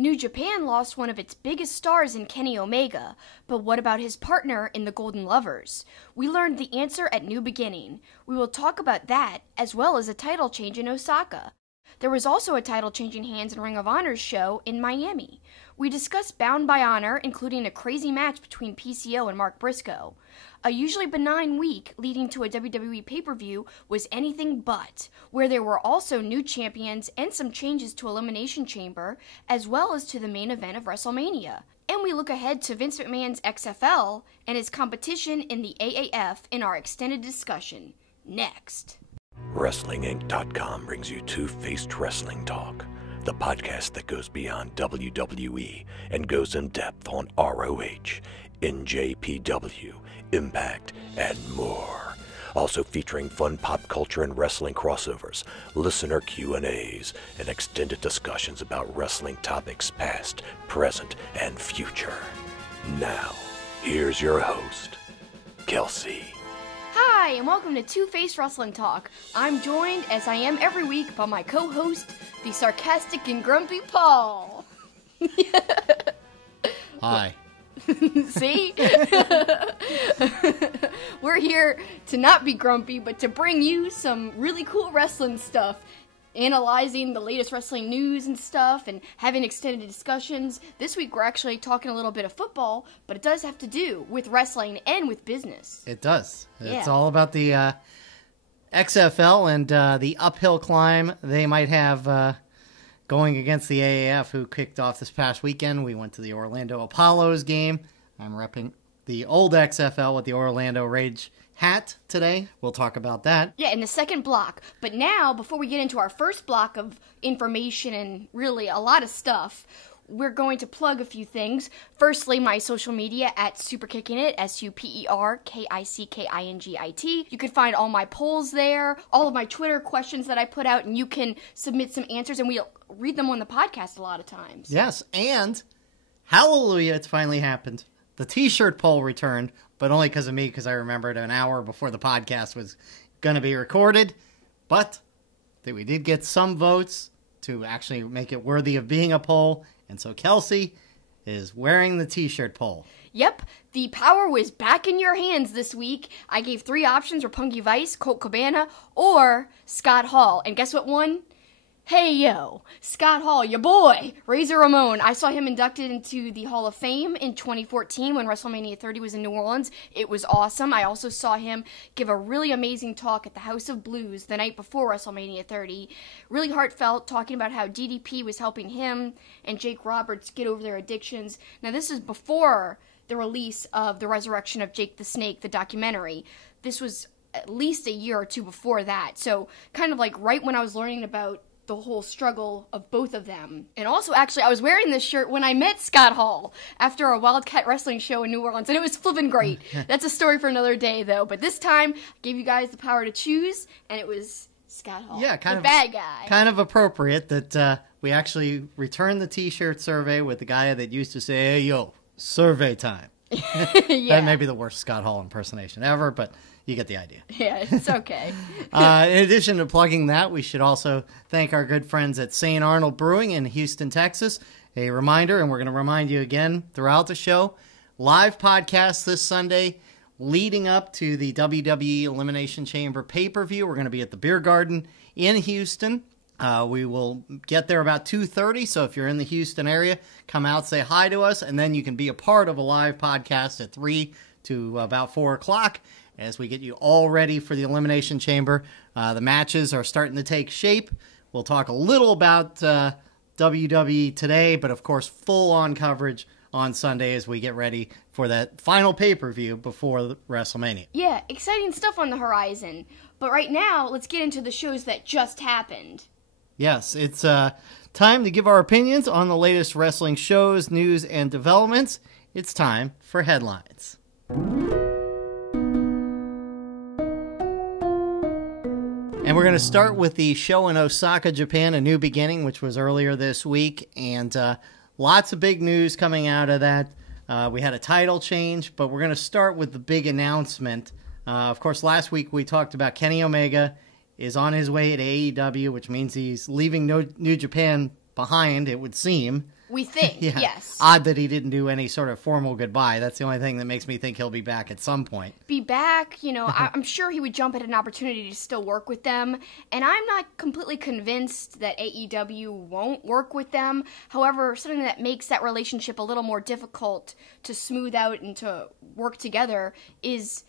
New Japan lost one of its biggest stars in Kenny Omega, but what about his partner in the Golden Lovers? We learned the answer at New Beginning. We will talk about that, as well as a title change in Osaka. There was also a title change in hands in Ring of Honor's show in Miami. We discussed Bound by Honor, including a crazy match between PCO and Mark Briscoe. A usually benign week leading to a WWE pay-per-view was anything but, where there were also new champions and some changes to Elimination Chamber, as well as to the main event of WrestleMania. And we look ahead to Vince McMahon's XFL and his competition in the AAF in our extended discussion. Next. WrestlingInc.com brings you Two-Faced Wrestling Talk, the podcast that goes beyond WWE and goes in depth on ROH, NJPW, Impact, and more. Also featuring fun pop culture and wrestling crossovers, listener Q&As, and extended discussions about wrestling topics past, present, and future. Now, here's your host, Kelsi. Hi, and welcome to Two-Faced Wrestling Talk. I'm joined, as I am every week, by my co-host, the sarcastic and grumpy Paul. Hi. See? We're here to not be grumpy, but to bring you some really cool wrestling stuff. Analyzing the latest wrestling news and stuff, and having extended discussions. This week we're actually talking a little bit of football, but it does have to do with wrestling and with business. It does. Yeah. It's all about the XFL and the uphill climb they might have going against the AAF, who kicked off this past weekend. We went to the Orlando Apollos game. I'm repping the old XFL with the Orlando Rage hat today. We'll talk about that. Yeah, in the second block. But now, before we get into our first block of information and really a lot of stuff, we're going to plug a few things. Firstly, my social media at SuperKickingIt, SuperKickingIt. You can find all my polls there, all of my Twitter questions that I put out, and you can submit some answers, and we'll read them on the podcast a lot of times. Yes, and hallelujah, it's finally happened. The t-shirt poll returned, but only because of me, because I remembered an hour before the podcast was going to be recorded. But we did get some votes to actually make it worthy of being a poll. And so Kelsi is wearing the t-shirt poll. Yep, the power was back in your hands this week. I gave 3 options: Roppongi Vice, Colt Cabana, or Scott Hall. And guess what won? Hey, yo, Scott Hall, your boy, Razor Ramon. I saw him inducted into the Hall of Fame in 2014 when WrestleMania 30 was in New Orleans. It was awesome. I also saw him give a really amazing talk at the House of Blues the night before WrestleMania 30. Really heartfelt, talking about how DDP was helping him and Jake Roberts get over their addictions. Now, this is before the release of The Resurrection of Jake the Snake, the documentary. This was at least a year or two before that. So kind of like right when I was learning about the whole struggle of both of them. And also, actually, I was wearing this shirt when I met Scott Hall after a Wildcat Wrestling show in New Orleans, and it was flipping great. That's a story for another day, though. But this time, I gave you guys the power to choose, and it was Scott Hall, yeah, kind the of bad guy. Kind of appropriate that we actually returned the t-shirt survey with the guy that used to say, hey, yo, survey time. Yeah. That may be the worst Scott Hall impersonation ever, but you get the idea. Yeah, it's okay. In addition to plugging that, we should also thank our good friends at St. Arnold Brewing in Houston, Texas. A reminder, and we're going to remind you again throughout the show, live podcast this Sunday leading up to the WWE Elimination Chamber pay-per-view. We're going to be at the Beer Garden in Houston. We will get there about 2:30, so if you're in the Houston area, come out, say hi to us, and then you can be a part of a live podcast at 3 to about 4 o'clock as we get you all ready for the Elimination Chamber. The matches are starting to take shape. We'll talk a little about WWE today, but of course, full-on coverage on Sunday as we get ready for that final pay-per-view before WrestleMania. Yeah, exciting stuff on the horizon. But right now, let's get into the shows that just happened. Yes, it's time to give our opinions on the latest wrestling shows, news, and developments. It's time for headlines. And we're going to start with the show in Osaka, Japan, A New Beginning, which was earlier this week. And lots of big news coming out of that. We had a title change, but we're going to start with the big announcement. Of course, last week we talked about Kenny Omega is on his way to AEW, which means he's leaving New Japan behind, it would seem. We think, Yeah. yes. Odd that he didn't do any sort of formal goodbye. That's the only thing that makes me think he'll be back at some point. Be back, I'm sure he would jump at an opportunity to still work with them, and I'm not completely convinced that AEW won't work with them. However, something that makes that relationship a little more difficult to smooth out and to work together is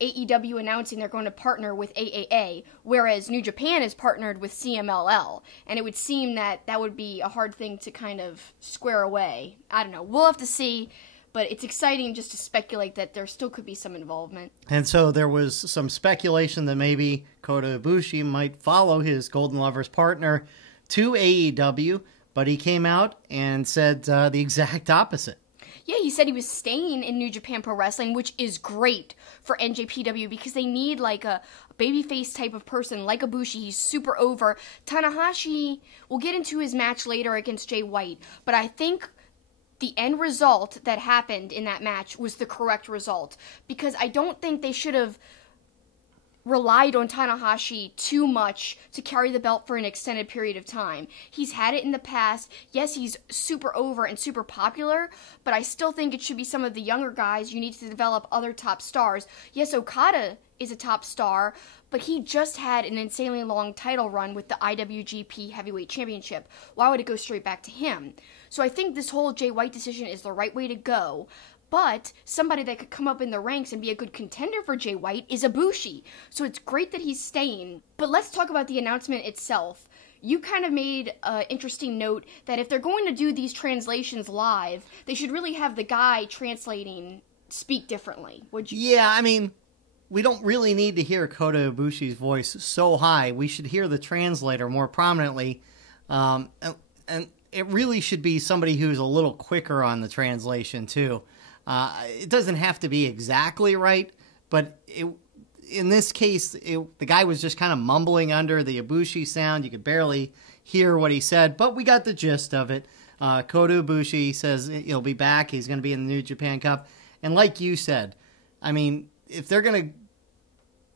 AEW announcing they're going to partner with AAA, whereas New Japan is partnered with CMLL, and it would seem that that would be a hard thing to kind of square away. I don't know. We'll have to see, but it's exciting just to speculate that there still could be some involvement. And so there was some speculation that maybe Kota Ibushi might follow his Golden Lovers partner to AEW, but he came out and said the exact opposite. Yeah, he said he was staying in New Japan Pro Wrestling, which is great for NJPW because they need like a babyface type of person like Ibushi. He's super over. Tanahashi, we'll get into his match later against Jay White, but I think the end result that happened in that match was the correct result because I don't think they should have relied on Tanahashi too much to carry the belt for an extended period of time. He's had it in the past. Yes, he's super over and super popular, but I still think it should be some of the younger guys. You need to develop other top stars. Yes, Okada is a top star, but he just had an insanely long title run with the IWGP Heavyweight Championship. Why would it go straight back to him? So I think this whole Jay White decision is the right way to go. But somebody that could come up in the ranks and be a good contender for Jay White is Ibushi. So it's great that he's staying. But let's talk about the announcement itself. You kind of made an interesting note that if they're going to do these translations live, they should really have the guy translating speak differently. Would you? Yeah, I mean, we don't really need to hear Kota Ibushi's voice so high. We should hear the translator more prominently. And it really should be somebody who's a little quicker on the translation, too. It doesn't have to be exactly right, but in this case, the guy was just kind of mumbling under the Ibushi sound. You could barely hear what he said, but we got the gist of it. Kota Ibushi says he'll be back. He's going to be in the New Japan Cup. And like you said, I mean, if they're going to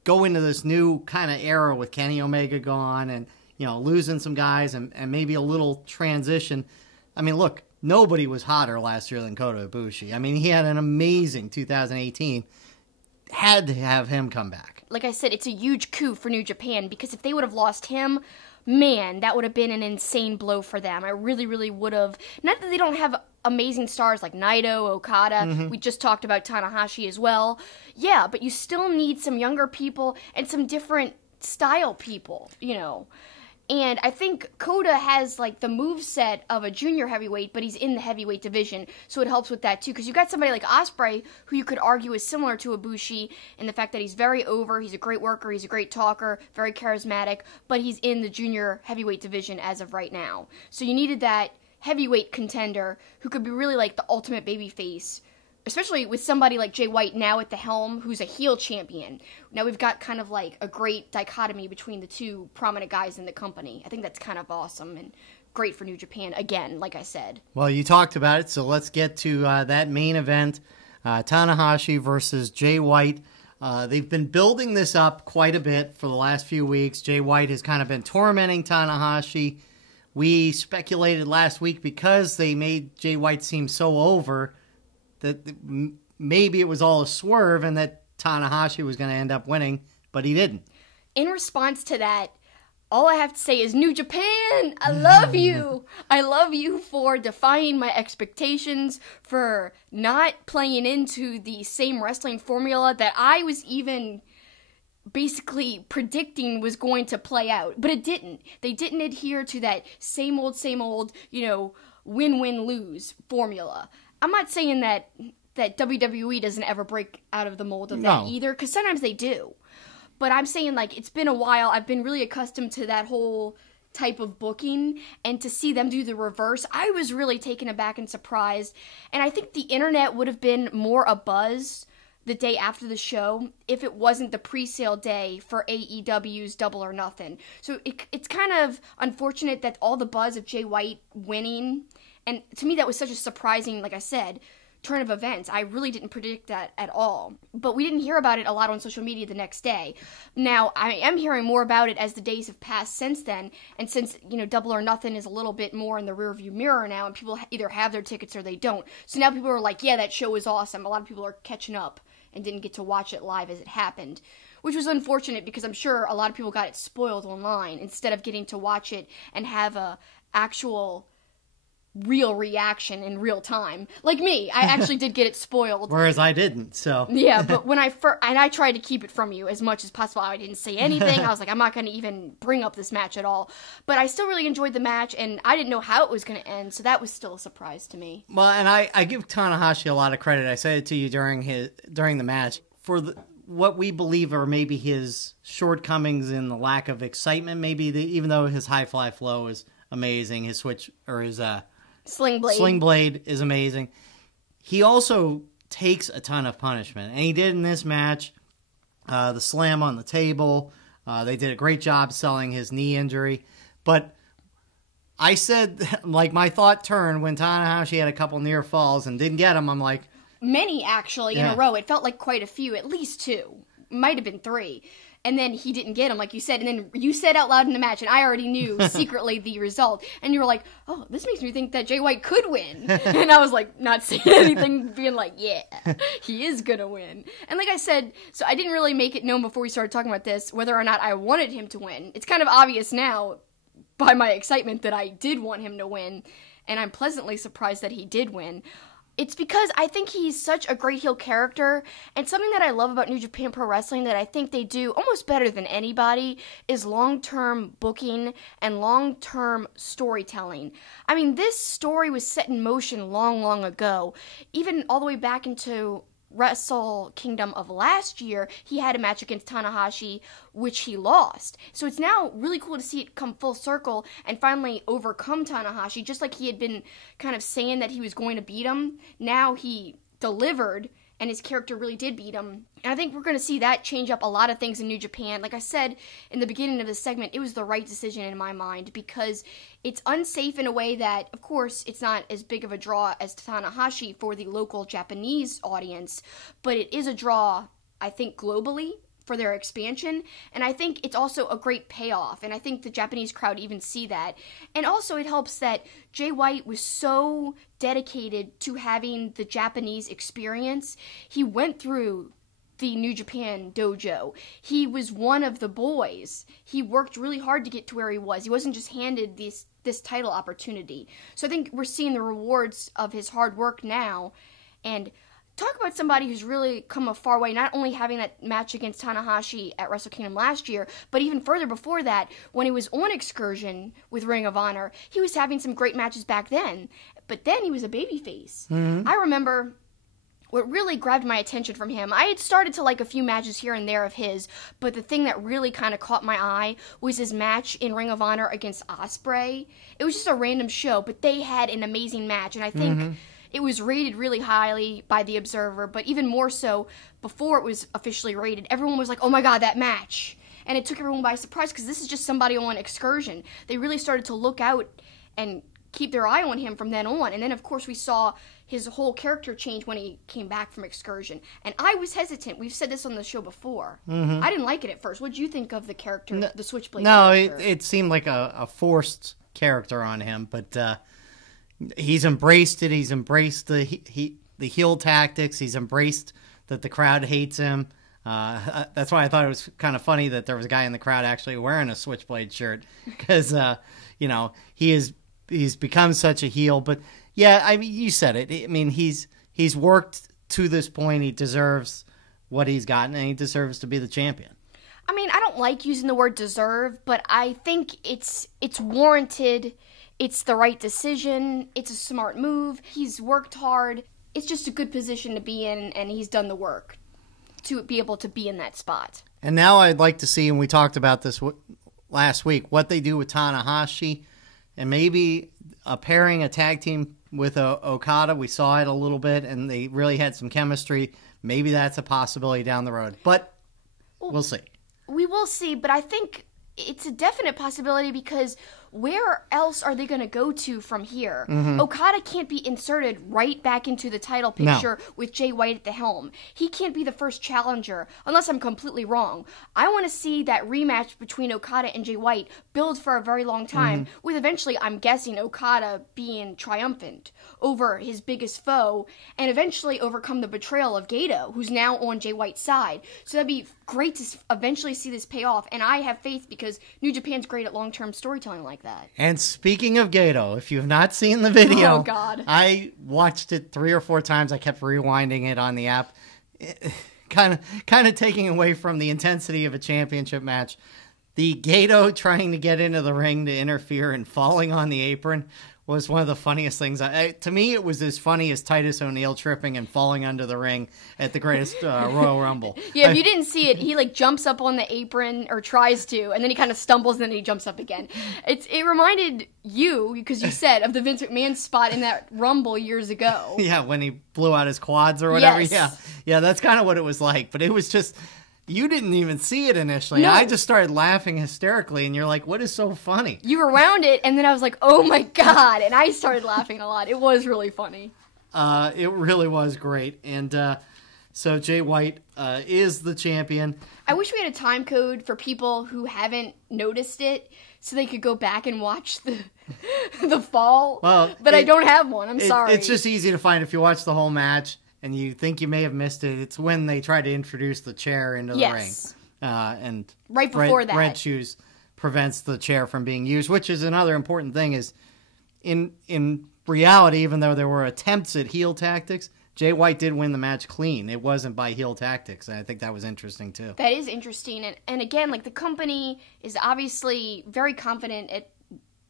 go into this new kind of era with Kenny Omega gone and, losing some guys and maybe a little transition, I mean, look, nobody was hotter last year than Kota Ibushi. I mean, he had an amazing 2018. Had to have him come back. Like I said, it's a huge coup for New Japan because if they would have lost him, man, that would have been an insane blow for them. I really, really would have. Not that they don't have amazing stars like Naito, Okada. Mm-hmm. We just talked about Tanahashi as well. Yeah, but you still need some younger people and some different style people, And I think Kota has, like, the moveset of a junior heavyweight, but he's in the heavyweight division, so it helps with that, too. Because you got somebody like Ospreay, who you could argue is similar to Ibushi in the fact that he's very over, he's a great worker, he's a great talker, very charismatic, but he's in the junior heavyweight division as of right now. So you needed that heavyweight contender who could be really, like, the ultimate babyface, especially with somebody like Jay White now at the helm, who's a heel champion. Now we've got kind of like a great dichotomy between the two prominent guys in the company. I think that's kind of awesome and great for New Japan, again, like I said. Well, you talked about it, so let's get to that main event, Tanahashi versus Jay White. They've been building this up quite a bit for the last few weeks. Jay White has kind of been tormenting Tanahashi. We speculated last week because they made Jay White seem so over that maybe it was all a swerve and that Tanahashi was going to end up winning, but he didn't. In response to that, all I have to say is, New Japan, I love you. I love you for defying my expectations, for not playing into the same wrestling formula that I was even basically predicting was going to play out. But it didn't. They didn't adhere to that same old, win-win-lose formula. I'm not saying that WWE doesn't ever break out of the mold of that either, because sometimes they do. But I'm saying, like, it's been a while. I've been really accustomed to that whole type of booking, and to see them do the reverse, I was really taken aback and surprised. And I think the internet would have been more abuzz the day after the show if it wasn't the pre-sale day for AEW's Double or Nothing. So it's kind of unfortunate that all the buzz of Jay White winning, and to me that was such a surprising, like I said, turn of events. I really didn't predict that at all. But we didn't hear about it a lot on social media the next day. Now, I am hearing more about it as the days have passed since then, and since, Double or Nothing is a little bit more in the rearview mirror now, and people either have their tickets or they don't. So now people are like, yeah, that show was awesome. A lot of people are catching up and didn't get to watch it live as it happened, which was unfortunate because I'm sure a lot of people got it spoiled online instead of getting to watch it and have a actual real reaction in real time. Like me, I actually did get it spoiled. Whereas I didn't, so. Yeah, but when I tried to keep it from you as much as possible. I didn't say anything. I was like, I'm not going to even bring up this match at all. But I still really enjoyed the match, and I didn't know how it was going to end, so that was still a surprise to me. Well, and I give Tanahashi a lot of credit. I said it to you during the match. For what we believe are maybe his shortcomings in the lack of excitement, even though his high fly flow is amazing, his Sling Blade is amazing. He also takes a ton of punishment, and he did in this match. The slam on the table. They did a great job selling his knee injury. But I said, my thought turned when Tanahashi had a couple near falls and didn't get him. I'm like... Many, actually, in a row. It felt like quite a few, at least 2. Might have been 3. And then he didn't get him, like you said. And then you said out loud in the match, and I already knew secretly the result. And you were like, oh, this makes me think that Jay White could win. And I was like, not saying anything, being like, yeah, he is going to win. And like I said, so I didn't really make it known before we started talking about this, whether or not I wanted him to win. It's kind of obvious now by my excitement that I did want him to win. And I'm pleasantly surprised that he did win. It's because I think he's such a great heel character, and something that I love about New Japan Pro Wrestling that I think they do almost better than anybody is long-term booking and long-term storytelling. I mean, this story was set in motion long, long ago. Even all the way back into Wrestle Kingdom of last year, he had a match against Tanahashi, which he lost. So it's now really cool to see it come full circle and finally overcome Tanahashi, just like he had been kind of saying that he was going to beat him. Now he delivered, and his character really did beat him. And I think we're going to see that change up a lot of things in New Japan. Like I said in the beginning of this segment, it was the right decision in my mind because it's unsafe in a way that, of course, it's not as big of a draw as Tanahashi for the local Japanese audience, but it is a draw, I think, globally for their expansion, and I think it's also a great payoff, and I think the Japanese crowd even see that. And also it helps that Jay White was so dedicated to having the Japanese experience. He went through the New Japan dojo. He was one of the boys. He worked really hard to get to where he was. He wasn't just handed this title opportunity. So I think we're seeing the rewards of his hard work now, and talk about somebody who's really come a far way, not only having that match against Tanahashi at Wrestle Kingdom last year, but even further before that, when he was on Excursion with Ring of Honor, he was having some great matches back then, but then he was a babyface. Mm-hmm. I remember what really grabbed my attention from him, I had started to like a few matches here and there of his, but the thing that really kind of caught my eye was his match in Ring of Honor against Ospreay. It was just a random show, but they had an amazing match, and I think it was rated really highly by the Observer, but even more so before it was officially rated. Everyone was like, oh my god, that match. And it took everyone by surprise because this is just somebody on Excursion. They really started to look out and keep their eye on him from then on. And then, of course, we saw his whole character change when he came back from Excursion. And I was hesitant. We've said this on the show before. Mm-hmm. I didn't like it at first. What did you think of the character, the Switchblade character? No, it seemed like a forced character on him, but he's embraced it. He's embraced the heel tactics. He's embraced that the crowd hates him. That's why I thought it was kind of funny that there was a guy in the crowd actually wearing a Switchblade shirt because, he's become such a heel. But yeah, I mean, you said it. I mean, he's worked to this point. He deserves what he's gotten, and he deserves to be the champion. I mean, I don't like using the word deserve, but I think it's warranted. It's the right decision. It's a smart move. He's worked hard. It's just a good position to be in, and he's done the work to be able to be in that spot. And now I'd like to see, and we talked about this last week, what they do with Tanahashi, and maybe pairing a tag team with Okada. We saw it a little bit, and they really had some chemistry. Maybe that's a possibility down the road, but we'll see. We will see, but I think it's a definite possibility because where else are they going to go to from here? Okada can't be inserted right back into the title picture with Jay White at the helm. He can't be the first challenger, unless I'm completely wrong. I want to see that rematch between Okada and Jay White build for a very long time, with eventually, I'm guessing, Okada being triumphant over his biggest foe, and eventually overcome the betrayal of Gato, who's now on Jay White's side. So that'd be great to eventually see this pay off, and I have faith because New Japan's great at long-term storytelling like that. And speaking of Gato, if you've not seen the video, oh God, I watched it 3 or 4 times. I kept rewinding it on the app, kind of taking away from the intensity of a championship match. The Gato trying to get into the ring to interfere and falling on the apron was one of the funniest things. To me, it was as funny as Titus O'Neil tripping and falling under the ring at the greatest Royal Rumble. Yeah, if you didn't see it, he like jumps up on the apron, or tries to, and then he kind of stumbles, and then he jumps up again. It reminded you, because you said, of the Vince McMahon spot in that Rumble years ago. Yeah, when he blew out his quads or whatever. Yes. Yeah, that's kind of what it was like. But it was just... You didn't even see it initially. No. I just started laughing hysterically, and you're like, what is so funny? You were around it, and then I was like, oh my God, and I started laughing a lot. It was really funny. It really was great. And so Jay White is the champion. I wish we had a time code for people who haven't noticed it, so they could go back and watch the fall. Well, but I don't have one. I'm sorry. It's just easy to find if you watch the whole match. And you think you may have missed it. It's when they try to introduce the chair into the ring. And right before that. Red Shoes prevents the chair from being used, which is another important thing is in reality, even though there were attempts at heel tactics, Jay White did win the match clean. It wasn't by heel tactics. And I think that was interesting, too. That is interesting. And again, like, the company is obviously very confident at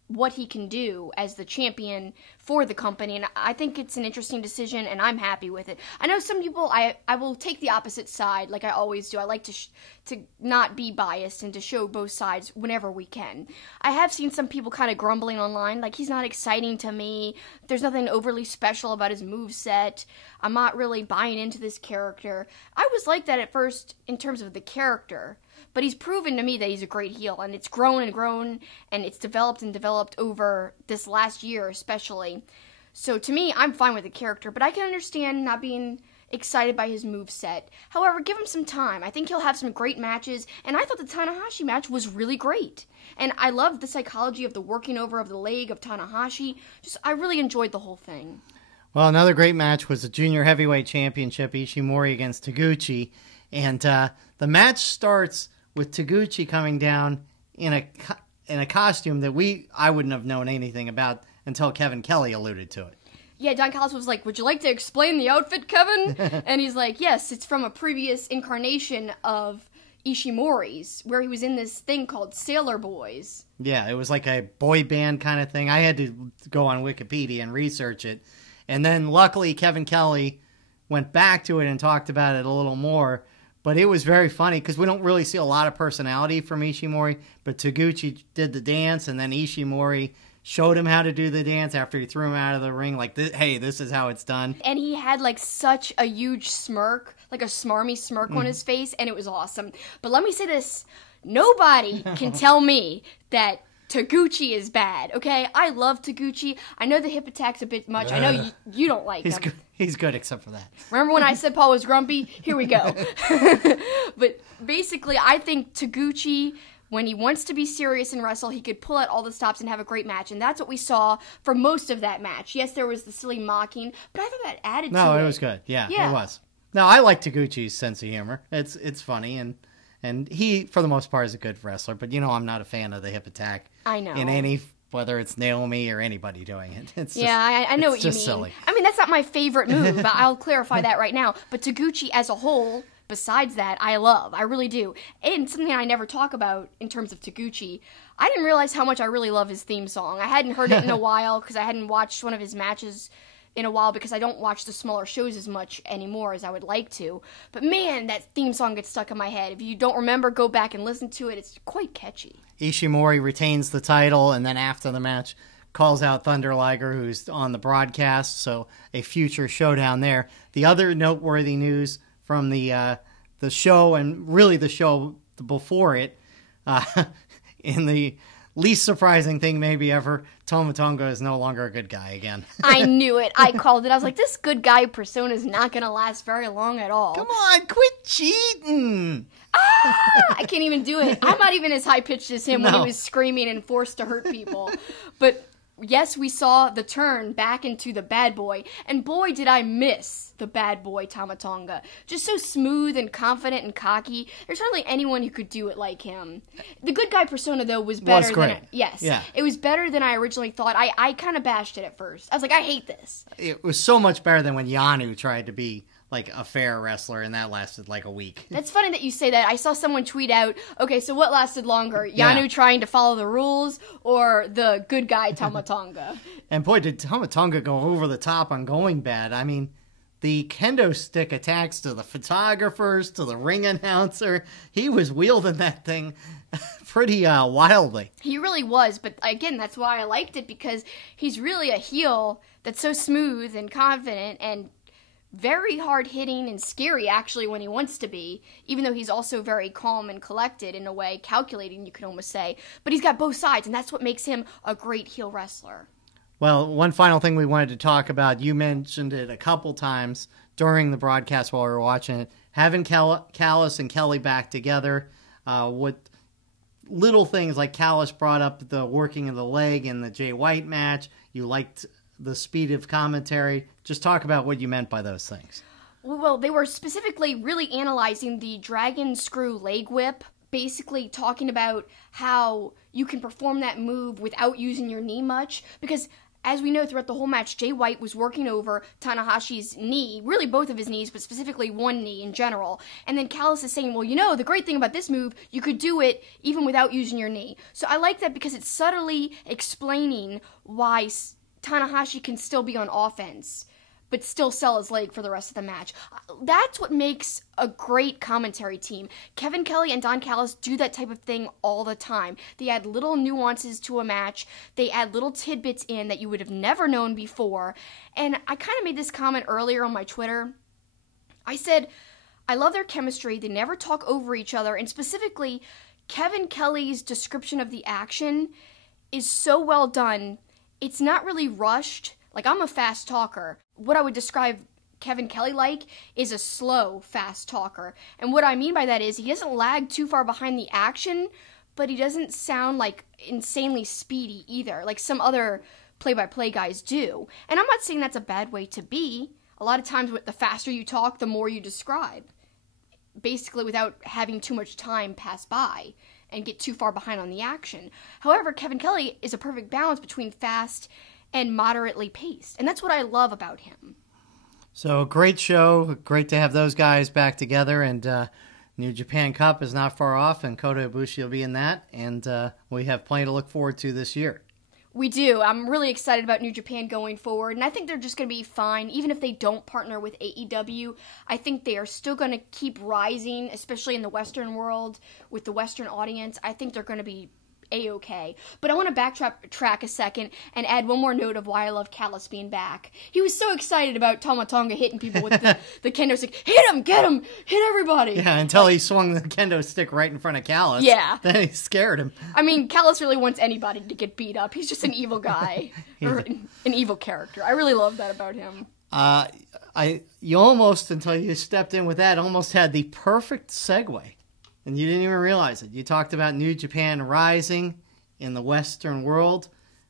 what he can do as the champion for the company, and I think it's an interesting decision, and I'm happy with it. I know some people, I will take the opposite side, like I always do. I like to not be biased and to show both sides whenever we can. I have seen some people kind of grumbling online, like, he's not exciting to me, there's nothing overly special about his moveset, I'm not really buying into this character. I was like that at first in terms of the character, but he's proven to me that he's a great heel, and it's grown and grown, and it's developed and developed over this last year especially. So to me, I'm fine with the character, but I can understand not being excited by his moveset. However, give him some time. I think he'll have some great matches, and I thought the Tanahashi match was really great. And I loved the psychology of the working over of the leg of Tanahashi. I really enjoyed the whole thing. Well, another great match was the Junior Heavyweight Championship, Ishimori against Taguchi. And the match starts with Taguchi coming down in a costume that I wouldn't have known anything about until Kevin Kelly alluded to it. Yeah, Don Callis was like, would you like to explain the outfit, Kevin? And he's like, yes, it's from a previous incarnation of Ishimori's, where he was in this thing called Sailor Boys. Yeah, it was like a boy band kind of thing. I had to go on Wikipedia and research it. And then luckily Kevin Kelly went back to it and talked about it a little more. But it was very funny because we don't really see a lot of personality from Ishimori. But Taguchi did the dance, and then Ishimori showed him how to do the dance after he threw him out of the ring. Like, hey, this is how it's done. And he had, like, such a huge smirk, like a smarmy smirk on his face, and it was awesome. But let me say this. Nobody can tell me that Taguchi is bad, okay? I love Taguchi. I know the hip attack's a bit much. I know you don't like him. He's good except for that. Remember when I said Paul was grumpy? Here we go. But basically, I think Taguchi, when he wants to be serious and wrestle, he could pull out all the stops and have a great match. And that's what we saw for most of that match. Yes, there was the silly mocking, but I thought that added to it. No, it was good. Yeah, it was. No, I like Taguchi's sense of humor. It's funny, and he, for the most part, is a good wrestler. But, I'm not a fan of the hip attack. I know. In any, whether it's Naomi or anybody doing it. It's just, I know what you mean. Silly. I mean, that's not my favorite move, but I'll clarify that right now. But Taguchi as a whole, besides that, I love. I really do. And something I never talk about in terms of Taguchi, I didn't realize how much I really love his theme song. I hadn't heard it in a while because I hadn't watched one of his matches in a while because I don't watch the smaller shows as much anymore as I would like to. But man, that theme song gets stuck in my head. If you don't remember, go back and listen to it. It's quite catchy. Ishimori retains the title, and then after the match calls out Thunder Liger, who's on the broadcast, so a future showdown there. The other noteworthy news from the show, and really the show before it, in the least surprising thing maybe ever. Tama Tonga is no longer a good guy again. I knew it. I called it. I was like, this good guy persona is not going to last very long at all. Come on, quit cheating. I can't even do it. I'm not even as high-pitched as him when he was screaming and forced to hurt people. But yes, we saw the turn back into the bad boy. And boy, did I miss the bad boy Tama Tonga. Just so smooth and confident and cocky. There's hardly anyone who could do it like him. The good guy persona, though, was better than... It was better than I originally thought. I kind of bashed it at first. I was like, I hate this. It was so much better than when Yanu tried to be like a fair wrestler, and that lasted like a week. That's funny that you say that. I saw someone tweet out, okay, so what lasted longer? Yanu trying to follow the rules, or the good guy Tama Tonga? And boy, did Tama Tonga go over the top on going bad. I mean, the kendo stick attacks to the photographers, to the ring announcer. He was wielding that thing pretty wildly. He really was, but again, that's why I liked it, because he's really a heel that's so smooth and confident and very hard-hitting and scary, actually, when he wants to be, even though he's also very calm and collected in a way, calculating, you could almost say. But he's got both sides, and that's what makes him a great heel wrestler. Well, one final thing we wanted to talk about, you mentioned it a couple times during the broadcast while we were watching it, having Callis and Kelly back together, what little things like Callis brought up the working of the leg in the Jay White match, you liked the speed of commentary. Just talk about what you meant by those things. Well, they were specifically really analyzing the dragon screw leg whip, basically talking about how you can perform that move without using your knee much, because as we know throughout the whole match, Jay White was working over Tanahashi's knee, really both of his knees, but specifically one knee in general. And then Callis is saying, well, you know, the great thing about this move, you could do it even without using your knee. So I like that because it's subtly explaining why Tanahashi can still be on offense, but still sell his leg for the rest of the match. That's what makes a great commentary team. Kevin Kelly and Don Callis do that type of thing all the time. They add little nuances to a match. They add little tidbits in that you would have never known before. And I kind of made this comment earlier on my Twitter. I said, I love their chemistry. They never talk over each other. And specifically, Kevin Kelly's description of the action is so well done. It's not really rushed. Like, I'm a fast talker. What I would describe Kevin Kelly like is a slow, fast talker. And what I mean by that is he doesn't lag too far behind the action, but he doesn't sound like insanely speedy either, like some other play-by-play guys do. And I'm not saying that's a bad way to be. A lot of times, the faster you talk, the more you describe, basically without having too much time pass by and get too far behind on the action. However, Kevin Kelly is a perfect balance between fast and moderately paced, and that's what I love about him. So, great show. Great to have those guys back together, and New Japan Cup is not far off, and Kota Ibushi will be in that, and we have plenty to look forward to this year. We do. I'm really excited about New Japan going forward, and I think they're just going to be fine. Even if they don't partner with AEW, I think they are still going to keep rising, especially in the Western world with the Western audience. I think they're going to be A-okay. But I want to backtrack a second and add one more note of why I love Callis being back. He was so excited about Tama Tonga hitting people with the kendo stick. Hit him! Get him! Hit everybody! Yeah, until he swung the kendo stick right in front of Callis. Yeah. Then he scared him. I mean, Callis really wants anybody to get beat up. He's just an evil guy. Or an evil character. I really love that about him. You almost, until you stepped in with that, almost had the perfect segue. And you didn't even realize it. You talked about New Japan rising in the Western world.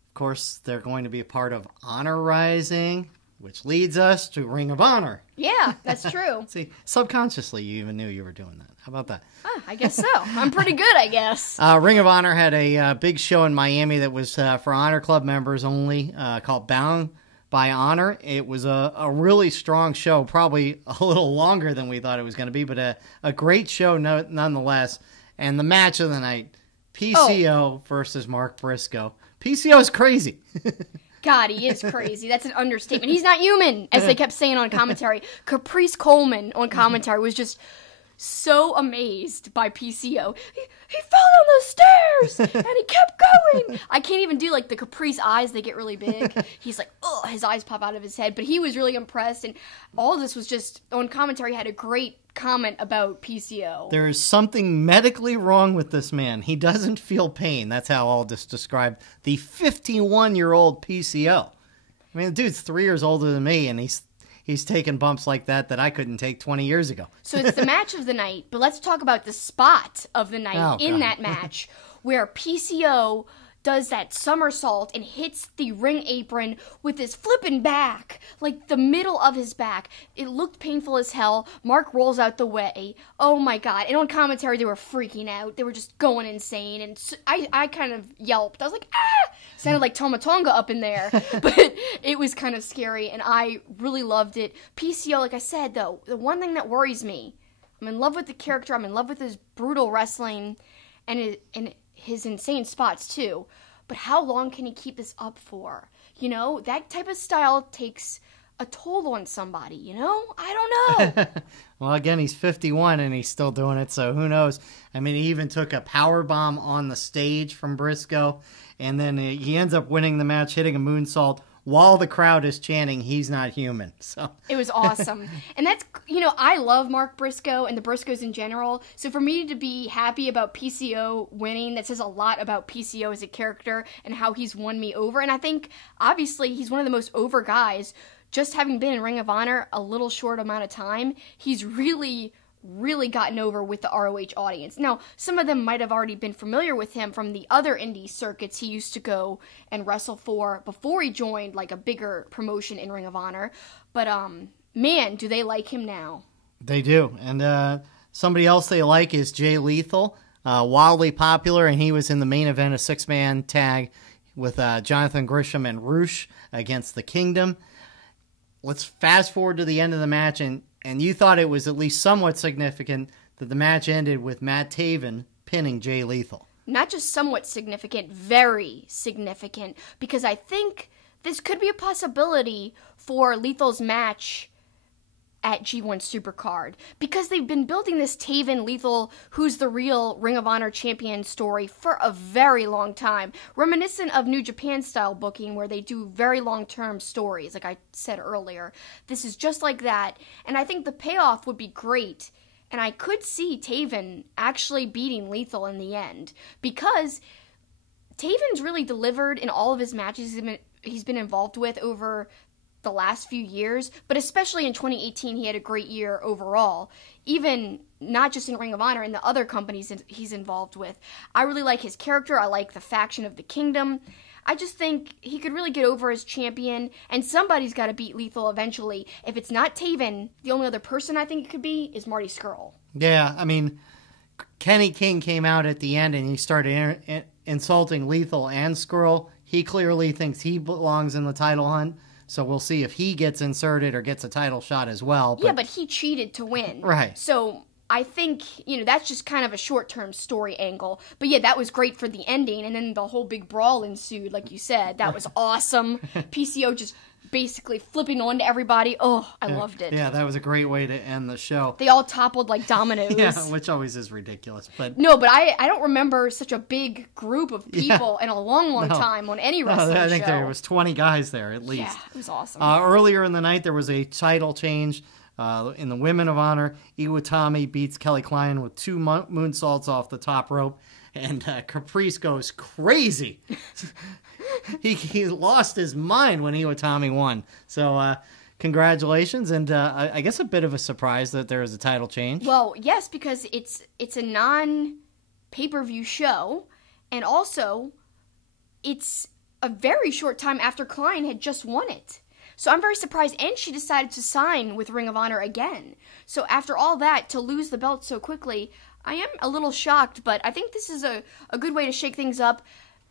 Of course, they're going to be a part of Honor Rising, which leads us to Ring of Honor. Yeah, that's true. See, subconsciously, you even knew you were doing that. How about that? I guess so. I'm pretty good, I guess. Ring of Honor had a big show in Miami that was for Honor Club members only, called Bound by Honor. It was a really strong show, probably a little longer than we thought it was going to be, but a great show nonetheless. And the match of the night, PCO versus Mark Briscoe. PCO is crazy. God, he is crazy. That's an understatement. He's not human, as they kept saying on commentary. Caprice Coleman on commentary was just so amazed by PCO. He fell down the stairs and he kept going. I can't even do like the Caprice eyes, they get really big. He's like, oh, his eyes pop out of his head. But he was really impressed, and all this was just, on commentary, had a great comment about PCO. There is something medically wrong with this man. He doesn't feel pain. That's how Aldis described the 51-year-old PCO. I mean, the dude's 3 years older than me, and he's taking bumps like that I couldn't take 20 years ago. So it's the match of the night, but let's talk about the spot of the night that match, where PCO does that somersault and hits the ring apron with his flipping back, like the middle of his back. It looked painful as hell. Mark rolls out the way. Oh my God. And on commentary, they were freaking out. They were just going insane. And I kind of yelped. I was like, ah! Sounded like Tama Tonga up in there. But it was kind of scary, and I really loved it. PCO, like I said, though, the one thing that worries me, I'm in love with the character. I'm in love with his brutal wrestling and his insane spots too, but how long can he keep this up for? You know, that type of style takes a toll on somebody, you know? I don't know. Well, again, he's 51 and he's still doing it, so who knows? I mean, he even took a power bomb on the stage from Briscoe, and then he ends up winning the match, hitting a moonsault while the crowd is chanting, "He's not human." So it was awesome. And that's, you know, I love Mark Briscoe and the Briscoes in general. So for me to be happy about PCO winning, that says a lot about PCO as a character and how he's won me over. And I think, obviously, he's one of the most over guys. Just having been in Ring of Honor a little short amount of time, he's really gotten over with the ROH audience. Now, some of them might have already been familiar with him from the other indie circuits he used to go and wrestle for before he joined like a bigger promotion in Ring of Honor. But man, do they like him now. They do. And somebody else they like is Jay Lethal. Wildly popular, and he was in the main event, a 6-man tag with Jonathan Grisham and Roosh against the Kingdom. Let's fast forward to the end of the match, and you thought it was at least somewhat significant that the match ended with Matt Taven pinning Jay Lethal. Not just somewhat significant, very significant, because I think this could be a possibility for Lethal's match at G1 Supercard, because they've been building this Taven Lethal, who's the real Ring of Honor champion story for a very long time, reminiscent of New Japan style booking where they do very long-term stories, like I said earlier. This is just like that, and I think the payoff would be great, and I could see Taven actually beating Lethal in the end, because Taven's really delivered in all of his matches he's been involved with over the last few years, but especially in 2018 he had a great year overall, even not just in Ring of Honor, in the other companies he's involved with. I really like his character. I like the faction of the Kingdom. I just think he could really get over as champion, and somebody's got to beat Lethal eventually. If it's not Taven, the only other person I think it could be is Marty Scurll. Yeah, I mean, Kenny King came out at the end and he started insulting Lethal and Scurll. He clearly thinks he belongs in the title hunt. So we'll see if he gets inserted or gets a title shot as well. Yeah, but he cheated to win. Right. So I think, you know, that's just kind of a short-term story angle. But yeah, that was great for the ending, and then the whole big brawl ensued, like you said. That was awesome. PCO just basically flipping on to everybody. Oh, I loved it. Yeah, that was a great way to end the show. They all toppled like dominoes. Yeah, which always is ridiculous. But no, but I don't remember such a big group of people in a long time on any wrestling show. I think there was 20 guys there at least. Yeah, it was awesome. Earlier in the night, there was a title change. In the Women of Honor, Iwatani beats Kelly Klein with 2 moonsaults off the top rope, and Caprice goes crazy. he lost his mind when Iwatani won. So congratulations, and I guess a bit of a surprise that there is a title change. Well, yes, because it's a non-pay-per-view show, and also it's a very short time after Klein had just won it. So I'm very surprised, and she decided to sign with Ring of Honor again. So after all that, to lose the belt so quickly, I am a little shocked, but I think this is a good way to shake things up.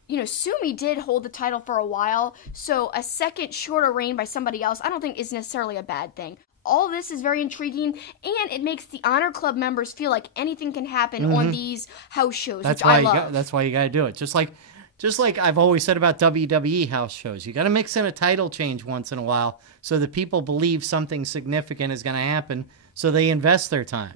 You know, Sumi did hold the title for a while, so a second shorter reign by somebody else I don't think is necessarily a bad thing. All this is very intriguing, and it makes the Honor Club members feel like anything can happen on these house shows, which I love. That's why you got to do it. Just like I've always said about WWE house shows, you got to mix in a title change once in a while so that people believe something significant is going to happen, so they invest their time.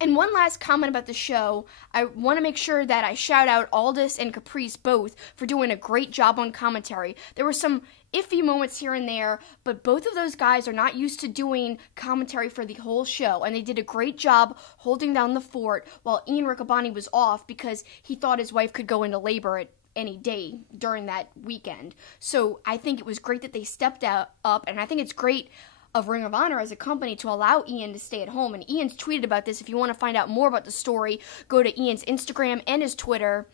And one last comment about the show. I want to make sure that I shout out Aldis and Caprice both for doing a great job on commentary. There were some iffy moments here and there, but both of those guys are not used to doing commentary for the whole show, and they did a great job holding down the fort while Ian Riccaboni was off because he thought his wife could go into labor at any day during that weekend. So I think it was great that they stepped up, and I think it's great of Ring of Honor as a company to allow Ian to stay at home. And Ian's tweeted about this. If you want to find out more about the story, go to Ian's Instagram and his Twitter.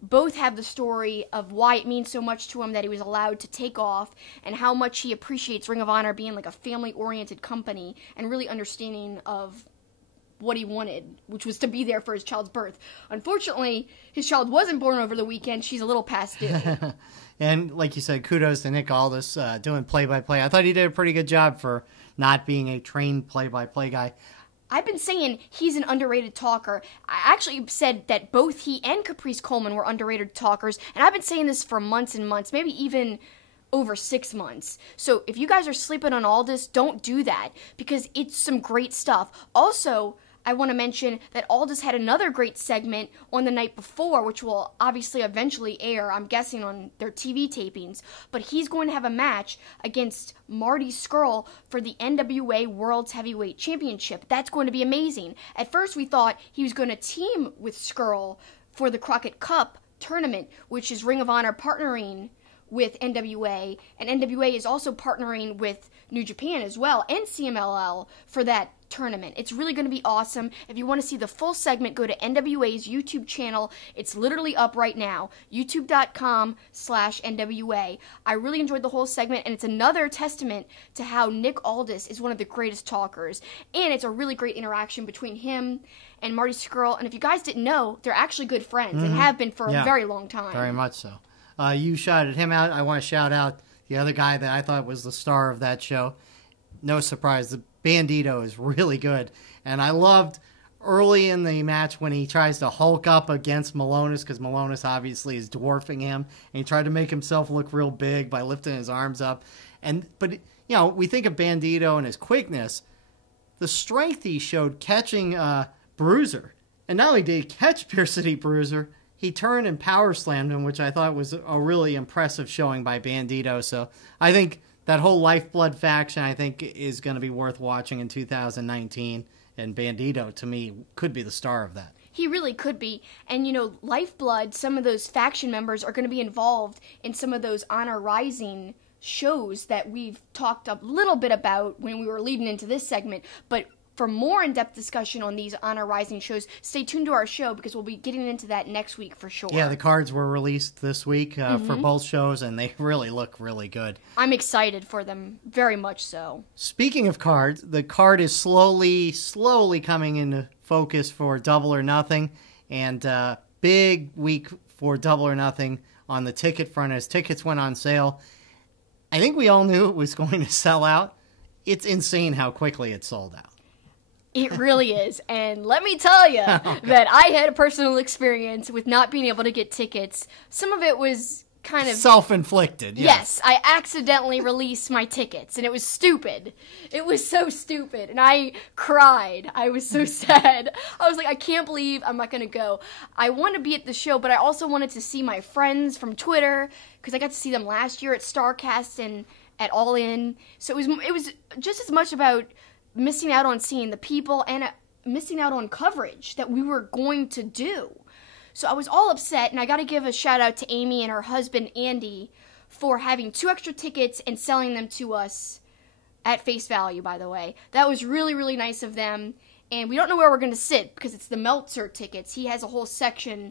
Both have the story of why it means so much to him that he was allowed to take off and how much he appreciates Ring of Honor being like a family-oriented company and really understanding of what he wanted, which was to be there for his child's birth. Unfortunately, his child wasn't born over the weekend. She's a little past due. And like you said, kudos to Nick Aldis doing play-by-play. I thought he did a pretty good job for not being a trained play-by-play guy. I've been saying he's an underrated talker. I actually said that both he and Caprice Coleman were underrated talkers, and I've been saying this for months and months, maybe even over 6 months. So if you guys are sleeping on Aldis, don't do that, because it's some great stuff. Also, I want to mention that Aldis had another great segment on the night before, which will obviously eventually air, I'm guessing, on their TV tapings. But he's going to have a match against Marty Scurll for the NWA World's Heavyweight Championship. That's going to be amazing. At first, we thought he was going to team with Scurll for the Crockett Cup tournament, which is Ring of Honor partnering with NWA, and NWA is also partnering with New Japan as well, and CMLL for that tournament. It's really going to be awesome. If you want to see the full segment, go to NWA's YouTube channel. It's literally up right now, youtube.com/NWA. I really enjoyed the whole segment, and it's another testament to how Nick Aldis is one of the greatest talkers, and it's a really great interaction between him and Marty Scurll, and if you guys didn't know, they're actually good friends and have been for a very long time. Very much so. You shouted him out. I want to shout out the other guy that I thought was the star of that show. No surprise, the Bandito is really good. And I loved early in the match when he tries to hulk up against Malonis, because Malonis obviously is dwarfing him. And he tried to make himself look real big by lifting his arms up. But you know, we think of Bandito and his quickness. The strength he showed catching Bruiser. And not only did he catch Pier City Bruiser, he turned and power slammed him, which I thought was a really impressive showing by Bandito. So I think that whole Lifeblood faction, I think, is going to be worth watching in 2019. And Bandito, to me, could be the star of that. He really could be. And, you know, Lifeblood, some of those faction members are going to be involved in some of those Honor Rising shows that we've talked a little bit about when we were leading into this segment. But for more in-depth discussion on these Honor Rising shows, stay tuned to our show because we'll be getting into that next week for sure. Yeah, the cards were released this week for both shows, and they really look really good. I'm excited for them, very much so. Speaking of cards, the card is slowly coming into focus for Double or Nothing, and big week for Double or Nothing on the ticket front as tickets went on sale. I think we all knew it was going to sell out. It's insane how quickly it sold out. It really is. And let me tell you that I had a personal experience with not being able to get tickets. Some of it was kind of self-inflicted. Yes, I accidentally released my tickets, and it was stupid. It was so stupid, and I cried. I was so sad. I was like, I can't believe I'm not going to go. I want to be at the show, but I also wanted to see my friends from Twitter, because I got to see them last year at StarCast and at All In. So it was just as much about missing out on seeing the people and missing out on coverage that we were going to do. So I was all upset, and I got to give a shout out to Amy and her husband Andy for having 2 extra tickets and selling them to us at face value, by the way. That was really, really nice of them. And we don't know where we're going to sit because it's the Meltzer tickets. He has a whole section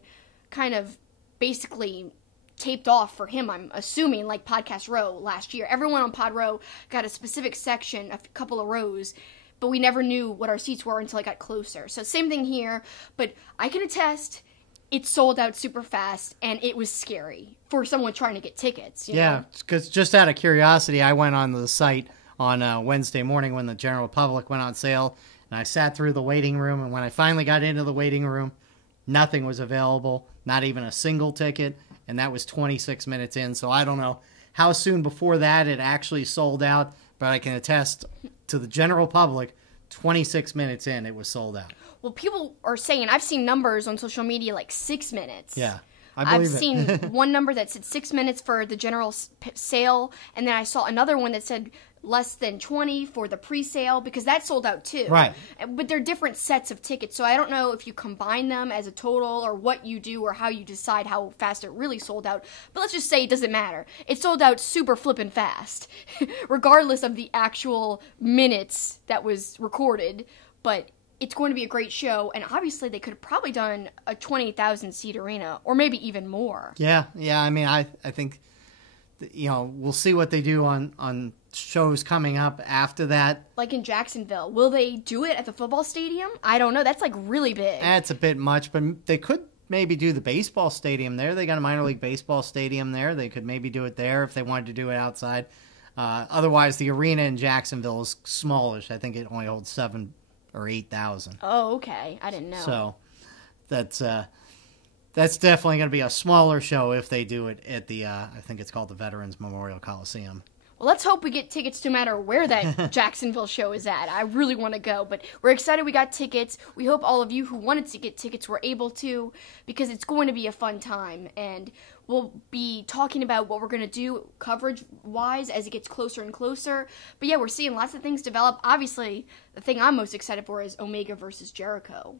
kind of basically taped off for him, I'm assuming, like Podcast Row last year. Everyone on Pod Row got a specific section, a couple of rows, but we never knew what our seats were until I got closer. So same thing here, but I can attest it sold out super fast, and it was scary for someone trying to get tickets. You know? Because just out of curiosity, I went on the site on Wednesday morning when the general public went on sale, and I sat through the waiting room, and when I finally got into the waiting room, nothing was available, not even a single ticket, and that was 26 minutes in, so I don't know how soon before that it actually sold out, but I can attest to the general public, 26 minutes in, it was sold out. Well, people are saying, I've seen numbers on social media like 6 minutes. Yeah, I believe I've seen one number that said 6 minutes for the general sale, and then I saw another one that said less than 20 for the pre-sale, because that sold out too. Right. But they're different sets of tickets, so I don't know if you combine them as a total or what you do or how you decide how fast it really sold out. But let's just say it doesn't matter. It sold out super flippin' fast, regardless of the actual minutes that was recorded. But it's going to be a great show, and obviously they could have probably done a 20,000 seat arena, or maybe even more. Yeah. I mean, I think, we'll see what they do on shows coming up after that. Like in Jacksonville. Will they do it at the football stadium? I don't know. That's like really big. That's a bit much, but they could maybe do the baseball stadium there. They got a minor league baseball stadium there. They could maybe do it there if they wanted to do it outside. Otherwise, the arena in Jacksonville is smallish. I think it only holds 7,000 or 8,000. Oh, okay. I didn't know. So that's definitely going to be a smaller show if they do it at the, I think it's called the Veterans Memorial Coliseum. Well, let's hope we get tickets no matter where that Jacksonville show is at. I really want to go, but we're excited we got tickets. We hope all of you who wanted to get tickets were able to, because it's going to be a fun time, and we'll be talking about what we're going to do coverage-wise as it gets closer and closer. But yeah, we're seeing lots of things develop. Obviously, the thing I'm most excited for is Omega versus Jericho.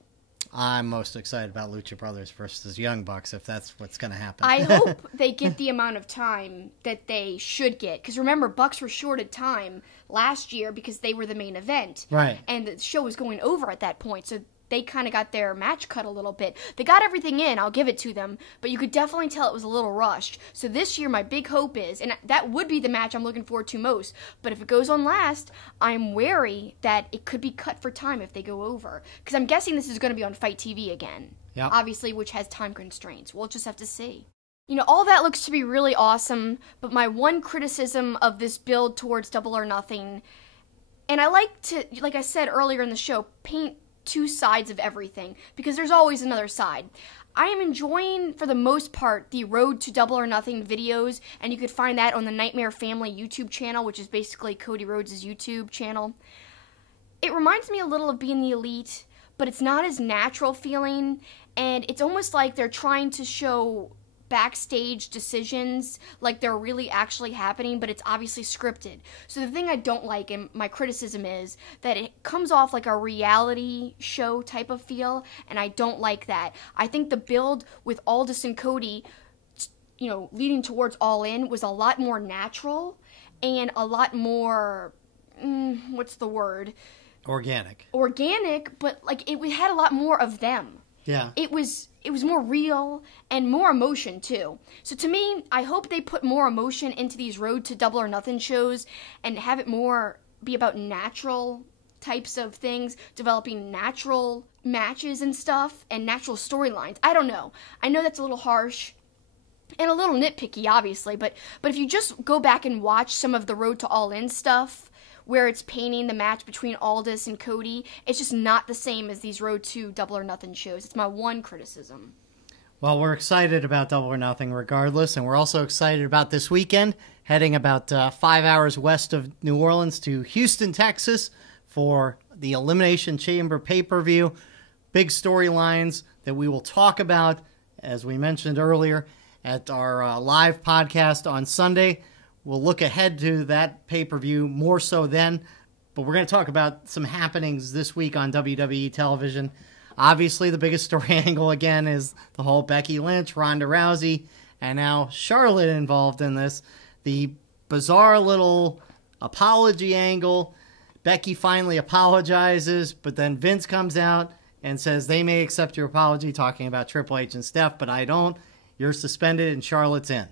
I'm most excited about Lucha Brothers versus Young Bucks, if that's what's going to happen. I hope they get the amount of time that they should get. Because remember, Bucks were shorted time last year because they were the main event. Right. And the show was going over at that point, so they kind of got their match cut a little bit. They got everything in, I'll give it to them, but you could definitely tell it was a little rushed. So this year, my big hope is, and that would be the match I'm looking forward to most, but if it goes on last, I'm wary that it could be cut for time if they go over. Because I'm guessing this is going to be on Fight TV again. Yep. Obviously, which has time constraints. We'll just have to see. All that looks to be really awesome, but my one criticism of this build towards Double or Nothing, and I like to, like I said earlier in the show, paint two sides of everything, because there's always another side. I am enjoying, for the most part, the Road to Double or Nothing videos, and you could find that on the Nightmare Family YouTube channel, which is basically Cody Rhodes' YouTube channel. It reminds me a little of Being the Elite, but it's not as natural feeling, and it's almost like they're trying to show backstage decisions like they're really actually happening, but it's obviously scripted. So the thing I don't like, and my criticism is, that it comes off like a reality show type of feel, and I don't like that. I think the build with Aldis and Cody, leading towards All In, was a lot more natural and a lot more, what's the word? Organic, but like it had a lot more of them. Yeah. It was more real and more emotion too. So to me, I hope they put more emotion into these Road to Double or Nothing shows and have it more be about natural types of things, developing natural matches and stuff and natural storylines. I don't know. I know that's a little harsh and a little nitpicky, obviously, but if you just go back and watch some of the Road to All In stuff, where it's painting the match between Aldis and Cody, it's just not the same as these Road to Double or Nothing shows. It's my one criticism. Well, we're excited about Double or Nothing regardless, and we're also excited about this weekend, heading about 5 hours west of New Orleans to Houston, Texas, for the Elimination Chamber pay-per-view. Big storylines that we will talk about, as we mentioned earlier, at our live podcast on Sunday. We'll look ahead to that pay-per-view more so then, but we're going to talk about some happenings this week on WWE television. Obviously, the biggest story angle again is the whole Becky Lynch, Ronda Rousey, and now Charlotte involved in this. The bizarre little apology angle. Becky finally apologizes, but then Vince comes out and says they may accept your apology, talking about Triple H and Steph, but I don't. You're suspended and Charlotte's in.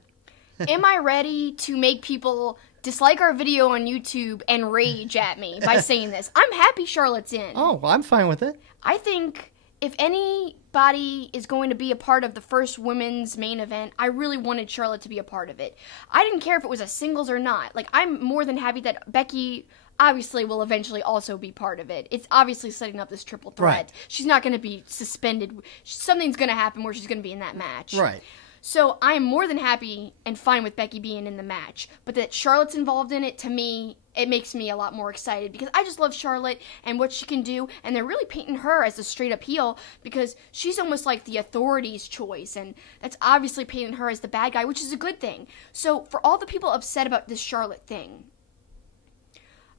Am I ready to make people dislike our video on YouTube and rage at me by saying this? I'm happy Charlotte's in. Oh, well, I'm fine with it. I think if anybody is going to be a part of the first women's main event, I really wanted Charlotte to be a part of it. I didn't care if it was a singles or not. Like, I'm more than happy that Becky obviously will eventually also be part of it. It's obviously setting up this triple threat. Right. She's not going to be suspended. Something's going to happen where she's going to be in that match. Right. So I am more than happy and fine with Becky being in the match. But that Charlotte's involved in it, to me, it makes me a lot more excited because I just love Charlotte and what she can do. And they're really painting her as a straight-up heel because she's almost like the authority's choice. And that's obviously painting her as the bad guy, which is a good thing. So for all the people upset about this Charlotte thing,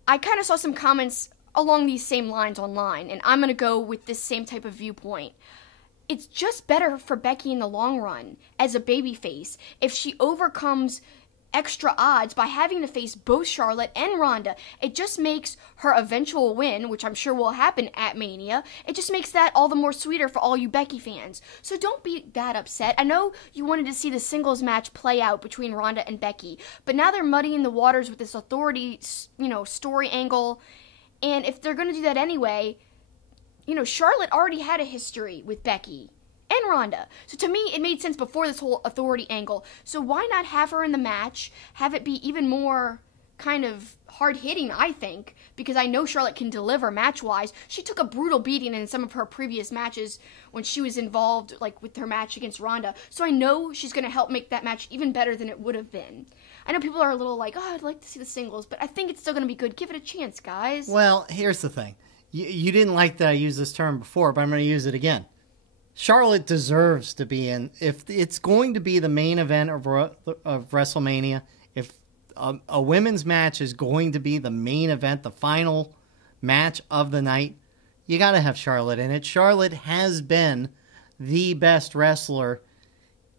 I kind of saw some comments along these same lines online. And I'm going to go with this same type of viewpoint. It's just better for Becky in the long run as a babyface if she overcomes extra odds by having to face both Charlotte and Ronda. It just makes her eventual win, which I'm sure will happen at Mania, it just makes that all the more sweeter for all you Becky fans. So don't be that upset. I know you wanted to see the singles match play out between Ronda and Becky, but now they're muddying the waters with this authority, story angle. And if they're going to do that anyway, Charlotte already had a history with Becky and Ronda. So to me, it made sense before this whole authority angle. So why not have her in the match, have it be even more kind of hard-hitting, I think, because I know Charlotte can deliver match-wise. She took a brutal beating in some of her previous matches when she was involved, like, with her match against Ronda. So I know she's going to help make that match even better than it would have been. I know people are a little like, oh, I'd like to see the singles, but I think it's still going to be good. Give it a chance, guys. Well, here's the thing. You didn't like that I used this term before, but I'm going to use it again. Charlotte deserves to be in. If it's going to be the main event of WrestleMania, if a women's match is going to be the main event, the final match of the night, you got to have Charlotte in it. Charlotte has been the best wrestler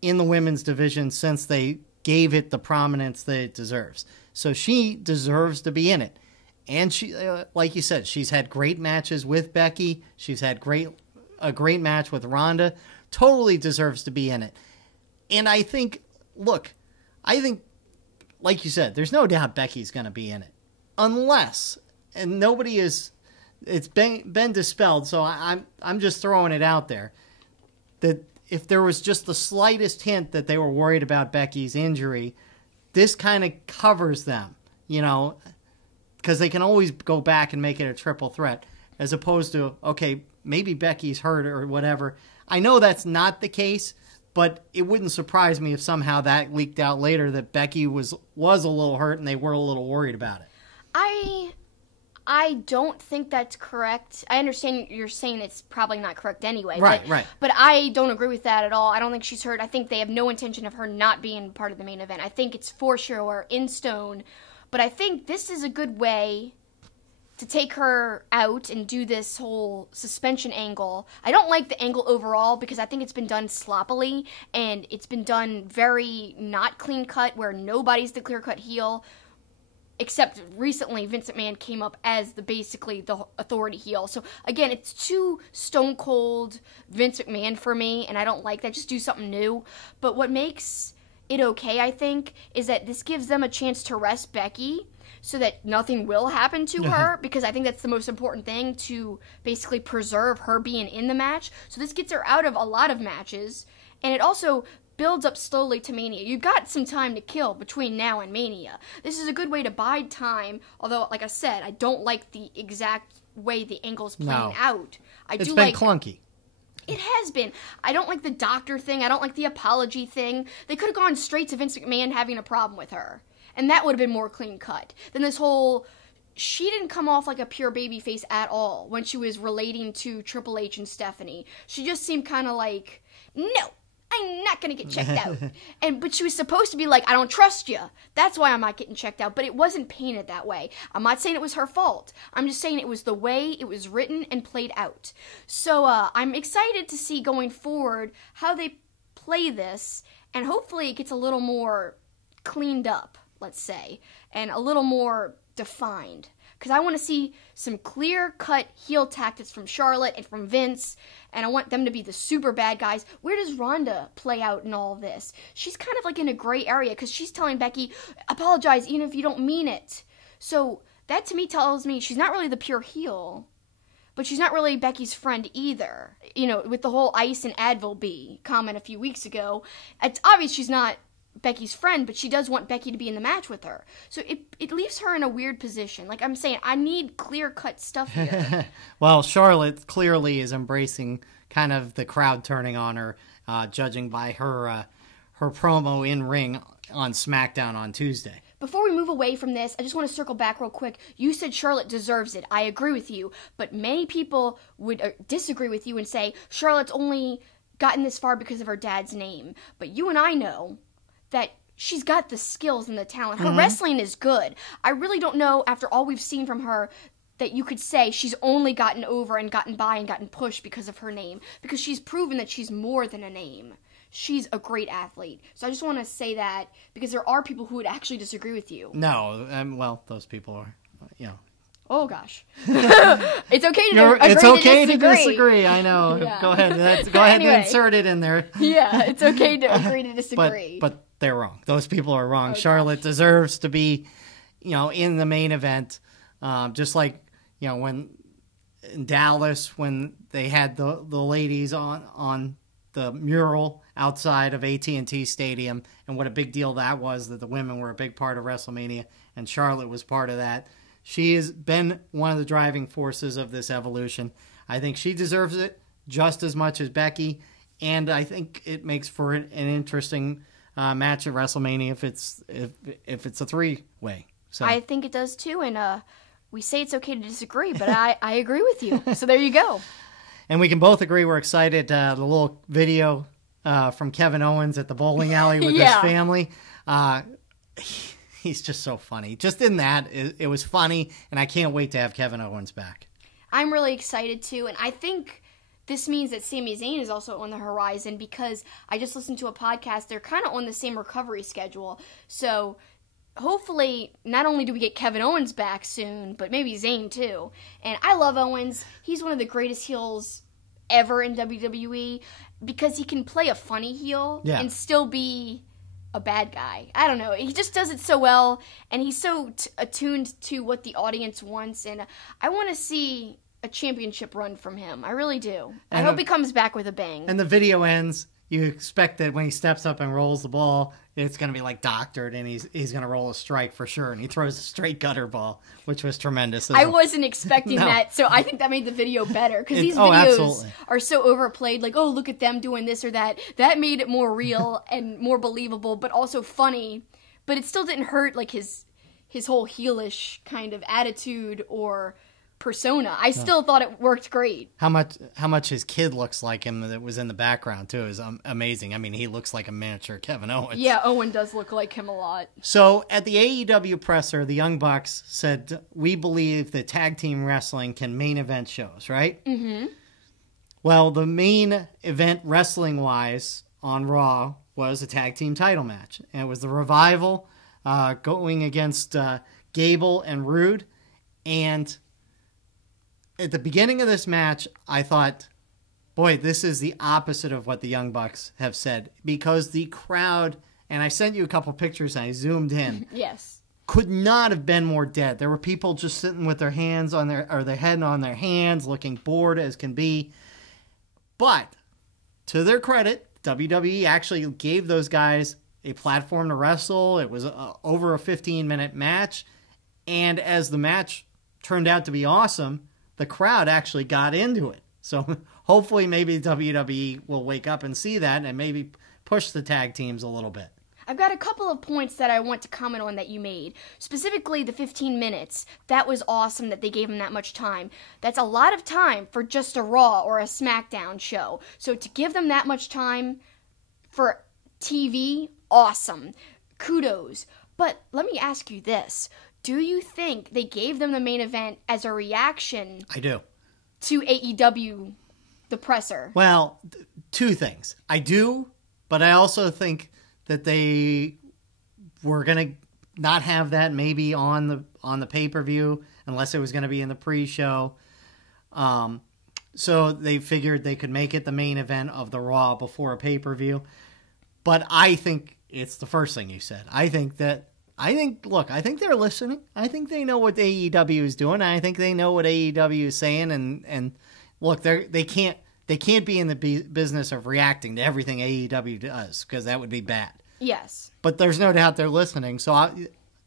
in the women's division since they gave it the prominence that it deserves. So she deserves to be in it. And she, like you said, she's had great matches with Becky. She's had a great match with Ronda. Totally deserves to be in it. And I think, like you said, there's no doubt Becky's going to be in it. Unless, and nobody is, it's been dispelled, so I'm just throwing it out there, that if there was just the slightest hint that they were worried about Becky's injury, this kind of covers them, because they can always go back and make it a triple threat, as opposed to, okay, maybe Becky's hurt or whatever. I know that's not the case, but it wouldn't surprise me if somehow that leaked out later that Becky was a little hurt and they were a little worried about it. I don't think that's correct. I understand you're saying it's probably not correct anyway. Right. But I don't agree with that at all. I don't think she's hurt. I think they have no intention of her not being part of the main event. I think it's for sure in stone. But I think this is a good way to take her out and do this whole suspension angle. I don't like the angle overall because I think it's been done sloppily and it's been done very not clean cut where nobody's the clear cut heel. Except recently, Vince McMahon came up as basically the authority heel. So, again, it's too stone cold Vince McMahon for me, and I don't like that. Just do something new. But what makes it okay, I think, is that this gives them a chance to rest Becky so that nothing will happen to her, because I think that's the most important thing, to basically preserve her being in the match. So this gets her out of a lot of matches, and it also builds up slowly to Mania. You've got some time to kill between now and Mania. This is a good way to bide time, although, like I said, I don't like the exact way the angle's playing out. It's been clunky. It has been. I don't like the doctor thing. I don't like the apology thing. They could have gone straight to Vince McMahon having a problem with her, and that would have been more clean cut than this whole... She didn't come off like a pure babyface at all when she was relating to Triple H and Stephanie. She just seemed kind of like, no, I'm not going to get checked out. But she was supposed to be like, I don't trust you. That's why I'm not getting checked out. But it wasn't painted that way. I'm not saying it was her fault. I'm just saying it was the way it was written and played out. So I'm excited to see going forward how they play this. And hopefully it gets a little more cleaned up, let's say. And a little more defined. Because I want to see some clear-cut heel tactics from Charlotte and from Vince, and I want them to be the super bad guys. Where does Ronda play out in all this? She's kind of like in a gray area, because she's telling Becky, apologize even if you don't mean it. So that to me tells me she's not really the pure heel, but she's not really Becky's friend either. With the whole Ice and Advil Bee comment a few weeks ago, it's obvious she's not Becky's friend, but she does want Becky to be in the match with her. So it leaves her in a weird position. Like I'm saying, I need clear-cut stuff here. Well, Charlotte clearly is embracing kind of the crowd turning on her, judging by her her promo in ring on SmackDown on Tuesday. Before we move away from this, I just want to circle back real quick. You said Charlotte deserves it. I agree with you. But many people would disagree with you and say Charlotte's only gotten this far because of her dad's name. But you and I know that she's got the skills and the talent. Her wrestling is good. I really don't know, after all we've seen from her, that you could say she's only gotten over and gotten by and gotten pushed because of her name. Because she's proven that she's more than a name. She's a great athlete. So I just want to say that because there are people who would actually disagree with you. No, well, those people are, Oh, gosh. It's okay to disagree. I know. Yeah. Go ahead. Go ahead and insert it in there. Yeah, it's okay to agree to disagree. But they're wrong. Those people are wrong. Oh, Charlotte deserves to be, in the main event. Just like, when in Dallas, when they had the ladies on the mural outside of AT&T Stadium, and what a big deal that was, that the women were a big part of WrestleMania, and Charlotte was part of that. She has been one of the driving forces of this evolution. I think she deserves it just as much as Becky, and I think it makes for an interesting match at WrestleMania if it's a three-way. So I think it does too, and we say it's okay to disagree, but I agree with you. So there you go. And we can both agree we're excited. The little video from Kevin Owens at the bowling alley with his family. He's just so funny. Just in that, it was funny, and I can't wait to have Kevin Owens back. I'm really excited too, and I think this means that Sami Zayn is also on the horizon because I just listened to a podcast. They're kind of on the same recovery schedule. So hopefully, not only do we get Kevin Owens back soon, but maybe Zayn too. And I love Owens. He's one of the greatest heels ever in WWE because he can play a funny heel and still be a bad guy. I don't know. He just does it so well, and he's so attuned to what the audience wants, and I want to see a championship run from him. I really do. And I hope he comes back with a bang. And the video ends. You expect that when he steps up and rolls the ball, it's going to be like doctored, and he's going to roll a strike for sure. And he throws a straight gutter ball, which was tremendous. I wasn't expecting that, so I think that made the video better. Because these videos are so overplayed. Like, oh, look at them doing this or that. That made it more real and more believable, but also funny. But it still didn't hurt like his whole heelish kind of attitude or persona. I still thought it worked great. How much his kid looks like him that was in the background too is amazing. I mean, he looks like a miniature Kevin Owens. Yeah, Owen does look like him a lot. So at the AEW presser, the Young Bucks said, "We believe that tag team wrestling can main event shows," right? Mm-hmm. Well, the main event wrestling wise on Raw was a tag team title match, and it was the Revival going against Gable and Rude. And at the beginning of this match, I thought, boy, this is the opposite of what the Young Bucks have said. Because the crowd, and I sent you a couple pictures and I zoomed in. Yes. Could not have been more dead. There were people just sitting with their hands on their head on their hands, looking bored as can be. But, to their credit, WWE actually gave those guys a platform to wrestle. It was over a 15-minute match. And as the match turned out to be awesome, the crowd actually got into it. So hopefully maybe WWE will wake up and see that and maybe push the tag teams a little bit. I've got a couple of points that I want to comment on that you made. Specifically, the 15 minutes. That was awesome that they gave them that much time. That's a lot of time for just a Raw or a SmackDown show. So to give them that much time for TV, awesome. Kudos. But let me ask you this. Do you think they gave them the main event as a reaction? I do. To AEW, the presser? Well, two things. I do, but I also think that they were going to not have that maybe on the pay-per-view unless it was going to be in the pre-show. So they figured they could make it the main event of the Raw before a pay-per-view. But I think it's the first thing you said. I think they're listening. I think they know what AEW is doing. I think they know what AEW is saying. And look, they can't be in the business of reacting to everything AEW does because that would be bad. Yes. But there's no doubt they're listening. So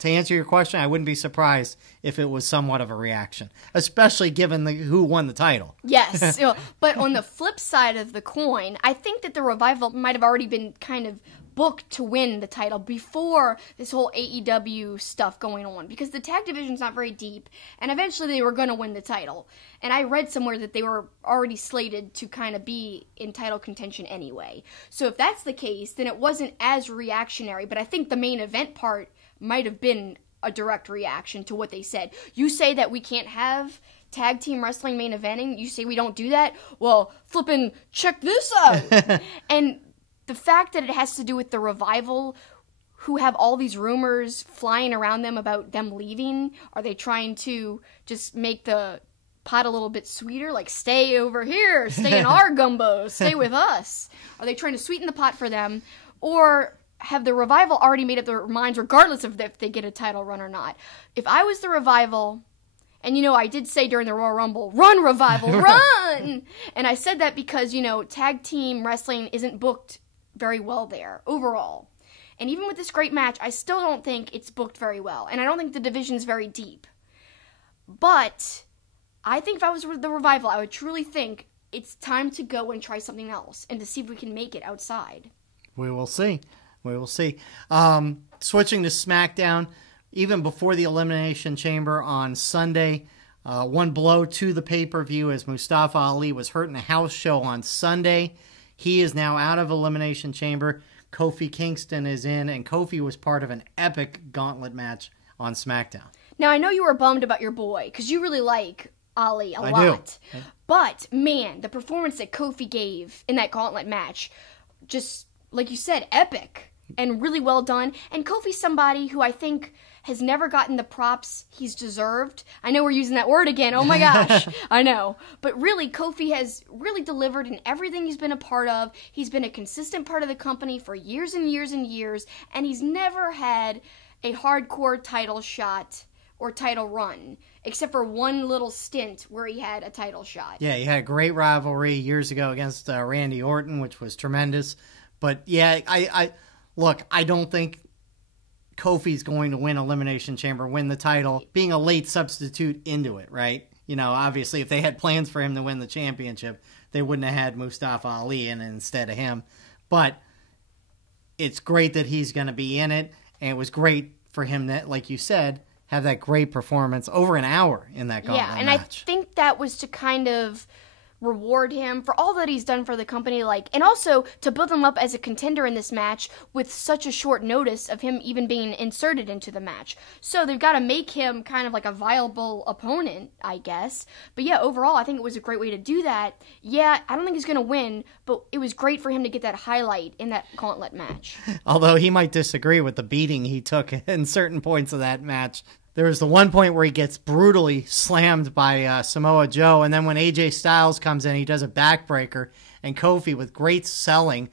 to answer your question, I wouldn't be surprised if it was somewhat of a reaction, especially given who won the title. Yes. But on the flip side of the coin, I think that the Revival might have already been kind of booked to win the title before this whole AEW stuff going on, because the tag division's not very deep, and eventually they were going to win the title. And I read somewhere that they were already slated to kind of be in title contention anyway. So if that's the case, then it wasn't as reactionary, but I think the main event part might have been a direct reaction to what they said. You say that we can't have tag team wrestling main eventing, you say we don't do that? Well, flippin' check this out! And the fact that it has to do with the Revival, who have all these rumors flying around them about them leaving, are they trying to just make the pot a little bit sweeter? Like, stay over here, stay in our gumbo, stay with us. Are they trying to sweeten the pot for them? Or have the Revival already made up their minds regardless of if they get a title run or not? If I was the Revival, and I did say during the Royal Rumble, run Revival, run! And I said that because, tag team wrestling isn't booked very well there, overall. And even with this great match, I still don't think it's booked very well. And I don't think the division's very deep. But I think if I was the Revival, I would truly think it's time to go and try something else and to see if we can make it outside. We will see. We will see. Switching to SmackDown, even before the Elimination Chamber on Sunday, one blow to the pay-per-view as Mustafa Ali was hurt in a house show on Sunday. He is now out of Elimination Chamber. Kofi Kingston is in, and Kofi was part of an epic gauntlet match on SmackDown. Now, I know you were bummed about your boy, because you really like Ali a lot. Do. But, man, the performance that Kofi gave in that gauntlet match, just, like you said, epic and really well done. And Kofi's somebody who I think has never gotten the props he's deserved. I know we're using that word again. Oh my gosh. I know. But really, Kofi has really delivered in everything he's been a part of. He's been a consistent part of the company for years and years and years. And he's never had a hardcore title shot or title run, except for one little stint where he had a title shot. Yeah, he had a great rivalry years ago against Randy Orton, which was tremendous. But yeah, I don't think Kofi's going to win Elimination Chamber, win the title, being a late substitute into it, right? Obviously, if they had plans for him to win the championship, they wouldn't have had Mustafa Ali in instead of him. But it's great that he's going to be in it, and it was great for him that, like you said, have that great performance over an hour in that gauntlet match. Yeah, and I think that was to kind of reward him for all that he's done for the company, and also to build him up as a contender in this match with such a short notice of him even being inserted into the match. So they've got to make him kind of like a viable opponent, I guess. But yeah, overall, I think it was a great way to do that. Yeah, I don't think he's going to win, but it was great for him to get that highlight in that gauntlet match. Although he might disagree with the beating he took in certain points of that match. There was the one point where he gets brutally slammed by Samoa Joe, and then when AJ Styles comes in, he does a backbreaker, and Kofi, with great selling,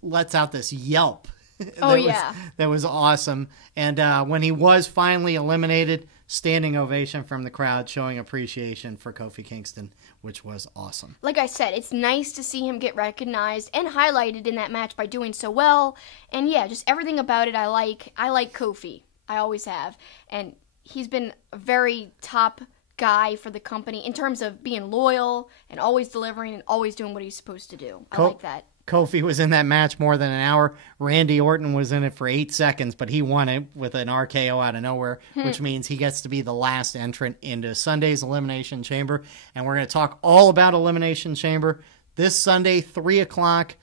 lets out this yelp. That was awesome. And when he was finally eliminated, standing ovation from the crowd, showing appreciation for Kofi Kingston, which was awesome. Like I said, it's nice to see him get recognized and highlighted in that match by doing so well. And yeah, just everything about it I like. I like Kofi. I always have. And he's been a very top guy for the company in terms of being loyal and always delivering and always doing what he's supposed to do. I like that. Kofi was in that match more than an hour. Randy Orton was in it for 8 seconds, but he won it with an RKO out of nowhere, which means he gets to be the last entrant into Sunday's Elimination Chamber. And we're going to talk all about Elimination Chamber this Sunday, 3 o'clock,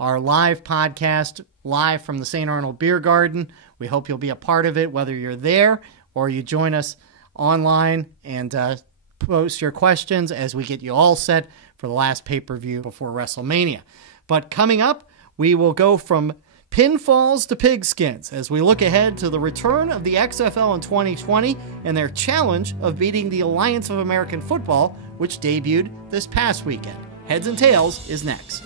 our live podcast, live from the St. Arnold Beer Garden. We hope you'll be a part of it, whether you're there or you join us online and post your questions as we get you all set for the last pay-per-view before WrestleMania. But coming up, we will go from pinfalls to pigskins as we look ahead to the return of the XFL in 2020 and their challenge of beating the Alliance of American Football, which debuted this past weekend. Heads and Tails is next.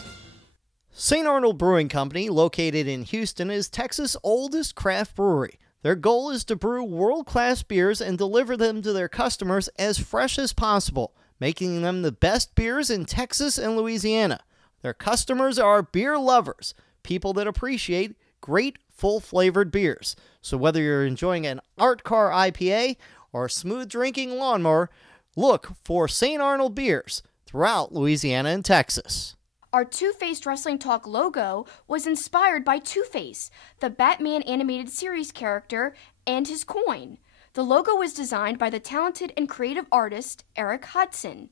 St. Arnold Brewing Company, located in Houston, is Texas' oldest craft brewery. Their goal is to brew world-class beers and deliver them to their customers as fresh as possible, making them the best beers in Texas and Louisiana. Their customers are beer lovers, people that appreciate great, full-flavored beers. So whether you're enjoying an art car IPA or a smooth-drinking lawnmower, look for St. Arnold beers throughout Louisiana and Texas. Our Two-Faced Wrestling Talk logo was inspired by Two-Face, the Batman animated series character, and his coin. The logo was designed by the talented and creative artist Eric Hudson.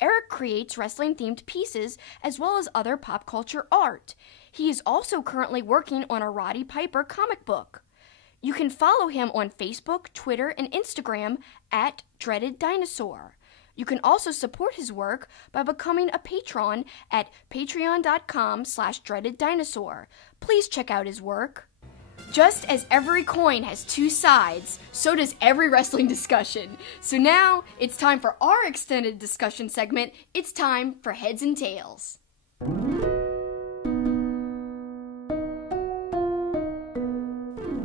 Eric creates wrestling-themed pieces as well as other pop culture art. He is also currently working on a Roddy Piper comic book. You can follow him on Facebook, Twitter, and Instagram at Dreaded Dinosaur. You can also support his work by becoming a patron at patreon.com/dreadeddinosaur. Please check out his work. Just as every coin has two sides, so does every wrestling discussion. So now it's time for our extended discussion segment. It's time for Heads and Tails.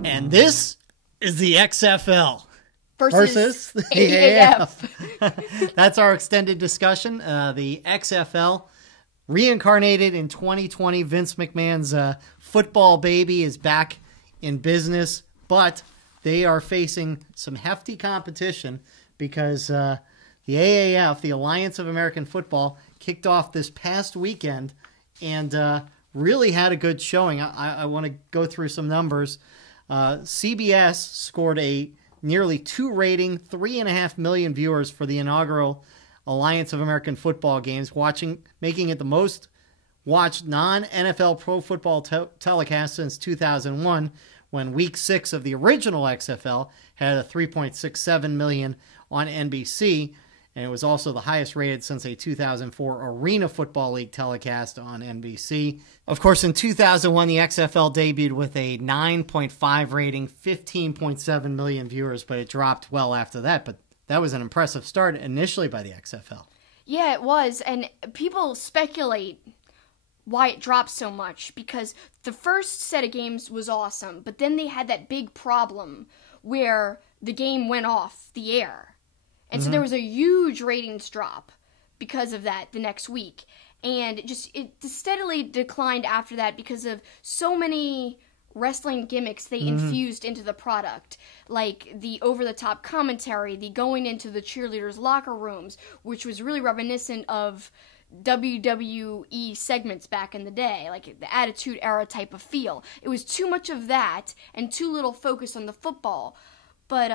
And this is the XFL. Versus the AAF. That's our extended discussion. The XFL, reincarnated in 2020. Vince McMahon's football baby is back in business, but they are facing some hefty competition because the AAF, the Alliance of American Football, kicked off this past weekend and really had a good showing. I want to go through some numbers. CBS scored a nearly 2 rating, 3.5 million viewers for the inaugural Alliance of American Football games, making it the most watched non-NFL pro football telecast since 2001, when Week 6 of the original XFL had a 3.67 million on NBC, and it was also the highest rated since a 2004 Arena Football League telecast on NBC. Of course, in 2001, the XFL debuted with a 9.5 rating, 15.7 million viewers, but it dropped well after that. But that was an impressive start initially by the XFL. Yeah, it was, and people speculate why it dropped so much, because the first set of games was awesome, but then they had that big problem where the game went off the air. And so there was a huge ratings drop because of that the next week. And it steadily declined after that because of so many wrestling gimmicks they infused into the product. Like the over-the-top commentary, the going into the cheerleaders' locker rooms, which was really reminiscent of WWE segments back in the day, like the Attitude Era type of feel. It was too much of that and too little focus on the football. But,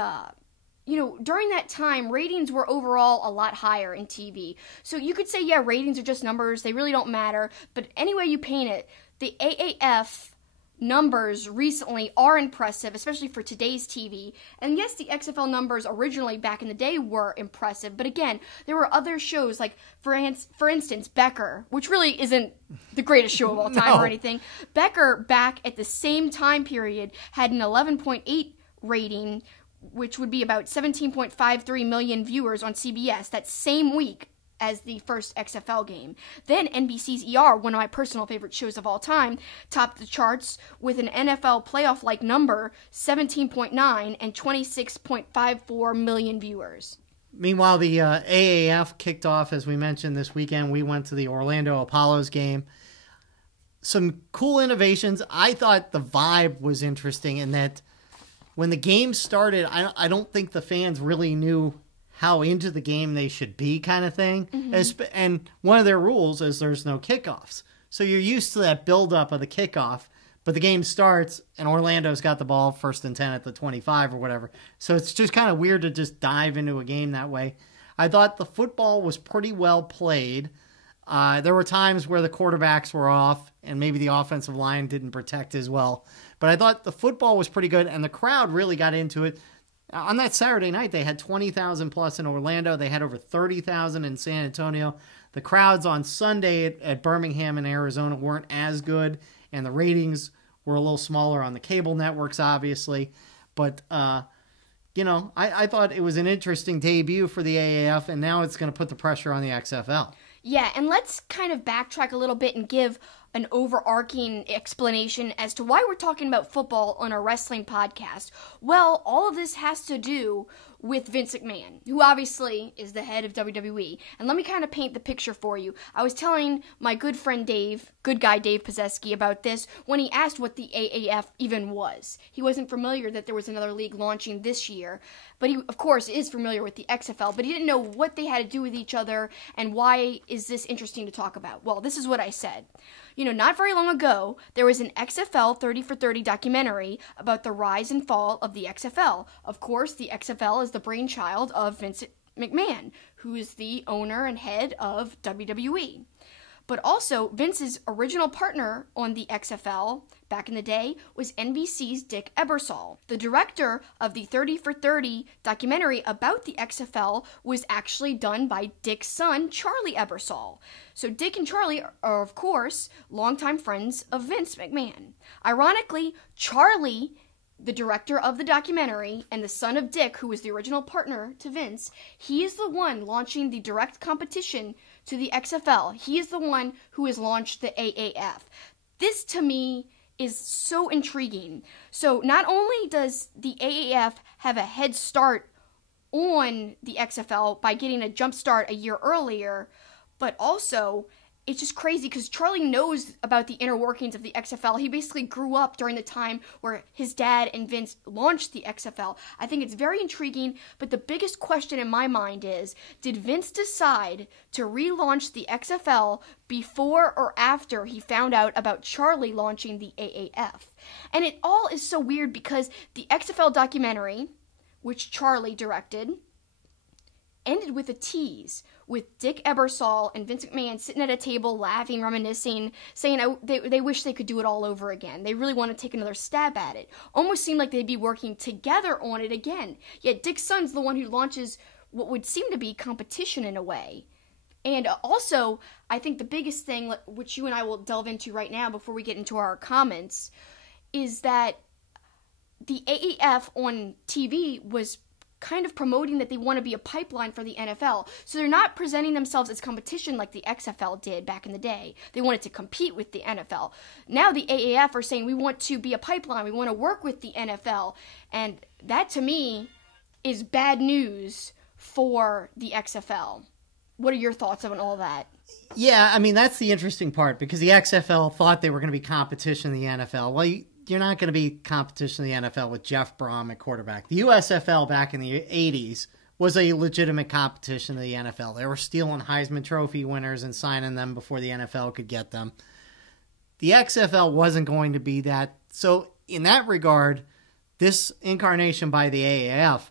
during that time, ratings were overall a lot higher in TV. So you could say, yeah, ratings are just numbers. They really don't matter. But any way you paint it, the AAF numbers recently are impressive, especially for today's TV. And yes, the XFL numbers originally back in the day were impressive. But again, there were other shows like, for instance, Becker, which really isn't the greatest show of all time or anything. Becker, back at the same time period, had an 11.8 rating, which would be about 17.53 million viewers on CBS that same week as the first XFL game. Then NBC's ER, one of my personal favorite shows of all time, topped the charts with an NFL playoff-like number, 17.9 and 26.54 million viewers. Meanwhile, the AAF kicked off, as we mentioned, this weekend. We went to the Orlando Apollos game. Some cool innovations. I thought the vibe was interesting in that when the game started, I don't think the fans really knew how into the game they should be, kind of thing. And one of their rules is there's no kickoffs. So you're used to that buildup of the kickoff, but the game starts and Orlando's got the ball 1st and 10 at the 25 or whatever. So it's just kind of weird to just dive into a game that way. I thought the football was pretty well played. There were times where the quarterbacks were off and maybe the offensive line didn't protect as well. But I thought the football was pretty good, and the crowd really got into it. On that Saturday night, they had 20,000 plus in Orlando. They had over 30,000 in San Antonio. The crowds on Sunday at Birmingham and Arizona weren't as good, and the ratings were a little smaller on the cable networks, obviously. But, I thought it was an interesting debut for the AAF, and now it's going to put the pressure on the XFL. Yeah, and let's kind of backtrack a little bit and give an overarching explanation as to why we're talking about football on a wrestling podcast. Well, all of this has to do with Vince McMahon, who obviously is the head of WWE. And let me kind of paint the picture for you. I was telling my good friend Dave, good guy Dave Pazesky, about this when he asked what the AAF even was. He wasn't familiar that there was another league launching this year, but he, of course, is familiar with the XFL, but he didn't know what they had to do with each other and why is this interesting to talk about. Well, this is what I said. You know, not very long ago, there was an XFL 30 for 30 documentary about the rise and fall of the XFL. Of course, the XFL is the brainchild of Vince McMahon, who is the owner and head of WWE. But also, Vince's original partner on the XFL back in the day was NBC's Dick Ebersol. The director of the 30 for 30 documentary about the XFL was actually done by Dick's son, Charlie Ebersol. So Dick and Charlie are, of course, longtime friends of Vince McMahon. Ironically, Charlie, the director of the documentary, and the son of Dick, who was the original partner to Vince, he is the one launching the direct competition to the XFL. He is the one who has launched the AAF. This, to me, is so intriguing. So not only does the AAF have a head start on the XFL by getting a jump start a year earlier, but also it's just crazy because Charlie knows about the inner workings of the XFL. He basically grew up during the time where his dad and Vince launched the XFL. I think it's very intriguing, but the biggest question in my mind is, did Vince decide to relaunch the XFL before or after he found out about Charlie launching the AAF? And it all is so weird because the XFL documentary, which Charlie directed, ended with a tease with Dick Ebersol and Vince McMahon sitting at a table laughing, reminiscing, saying they wish they could do it all over again. They really want to take another stab at it. Almost seemed like they'd be working together on it again. Yet Dick's son's the one who launches what would seem to be competition in a way. And also, I think the biggest thing, which you and I will delve into right now before we get into our comments, is that the AAF on TV was kind of promoting that they want to be a pipeline for the NFL. So they're not presenting themselves as competition like the XFL did back in the day. They wanted to compete with the NFL. Now the AAF are saying we want to be a pipeline. We want to work with the NFL. And that, to me, is bad news for the XFL. What are your thoughts on all that? Yeah, I mean, that's the interesting part because the XFL thought they were going to be competition in the NFL. Well, you're not going to be competition in the NFL with Jeff Brom at quarterback. The USFL back in the 80s was a legitimate competition to the NFL. They were stealing Heisman Trophy winners and signing them before the NFL could get them. The XFL wasn't going to be that. So in that regard, this incarnation by the AAF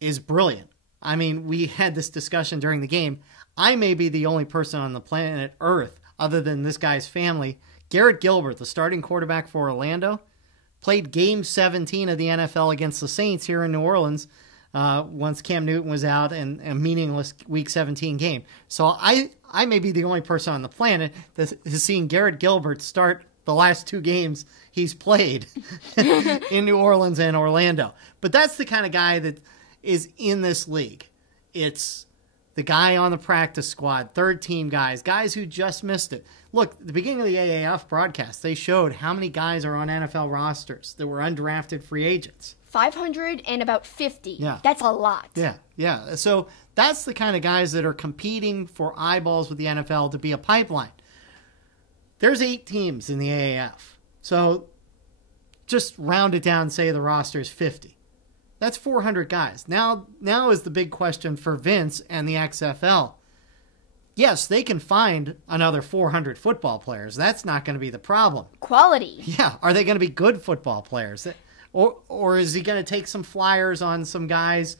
is brilliant. I mean, we had this discussion during the game. I may be the only person on the planet Earth, other than this guy's family. Garrett Gilbert, the starting quarterback for Orlando, played Game 17 of the NFL against the Saints here in New Orleans once Cam Newton was out in a meaningless Week 17 game. So I may be the only person on the planet that has seen Garrett Gilbert start the last two games he's played in New Orleans and Orlando. But that's the kind of guy that is in this league. It's the guy on the practice squad, third team guys who just missed it. Look, at the beginning of the AAF broadcast, they showed how many guys are on NFL rosters that were undrafted free agents. 500 and about 50. Yeah. That's a lot. Yeah. So that's the kind of guys that are competing for eyeballs with the NFL to be a pipeline. There's 8 teams in the AAF. So just round it down and say the roster is 50. That's 400 guys. Now is the big question for Vince and the XFL. Yes, they can find another 400 football players. That's not going to be the problem. Quality. Yeah. Are they going to be good football players? Or is he going to take some flyers on some guys,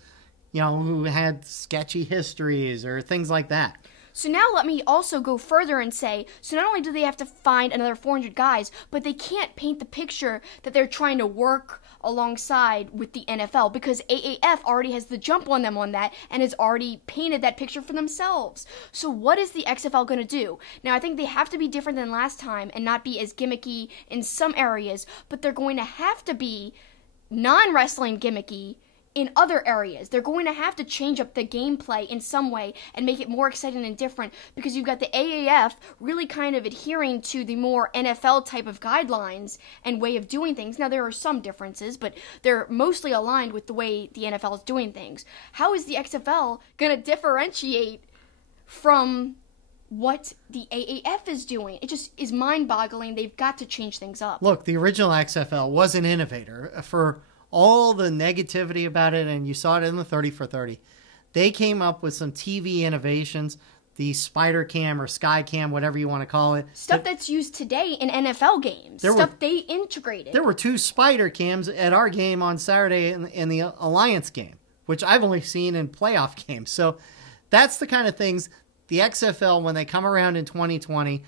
who had sketchy histories or things like that? So now let me also go further and say, so not only do they have to find another 400 guys, but they can't paint the picture that they're trying to work alongside with the NFL because AAF already has the jump on them on that and has already painted that picture for themselves. So what is the XFL going to do? Now, I think they have to be different than last time and not be as gimmicky in some areas, but they're going to have to be non-wrestling gimmicky in other areas. They're going to have to change up the gameplay in some way and make it more exciting and different, because you've got the AAF really kind of adhering to the more NFL type of guidelines and way of doing things. Now, there are some differences, but they're mostly aligned with the way the NFL is doing things. How is the XFL going to differentiate from what the AAF is doing? It just is mind-boggling. They've got to change things up. Look, the original XFL was an innovator. For all the negativity about it, and you saw it in the 30 for 30, they came up with some TV innovations, the Spider Cam or Sky Cam, whatever you want to call it. Stuff that's used today in NFL games. They integrated. There were 2 Spider Cams at our game on Saturday in the Alliance game, which I've only seen in playoff games. So that's the kind of things the XFL, when they come around in 2020,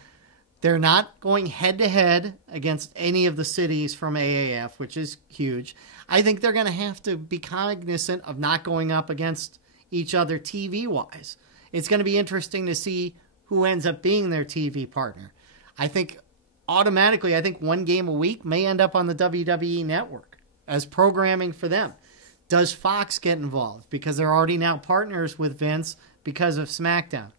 they're not going head-to-head against any of the cities from AAF, which is huge. I think they're going to have to be cognizant of not going up against each other TV-wise. It's going to be interesting to see who ends up being their TV partner. I think automatically, one game a week may end up on the WWE Network as programming for them. Does Fox get involved? Because they're already now partners with Vince because of SmackDown.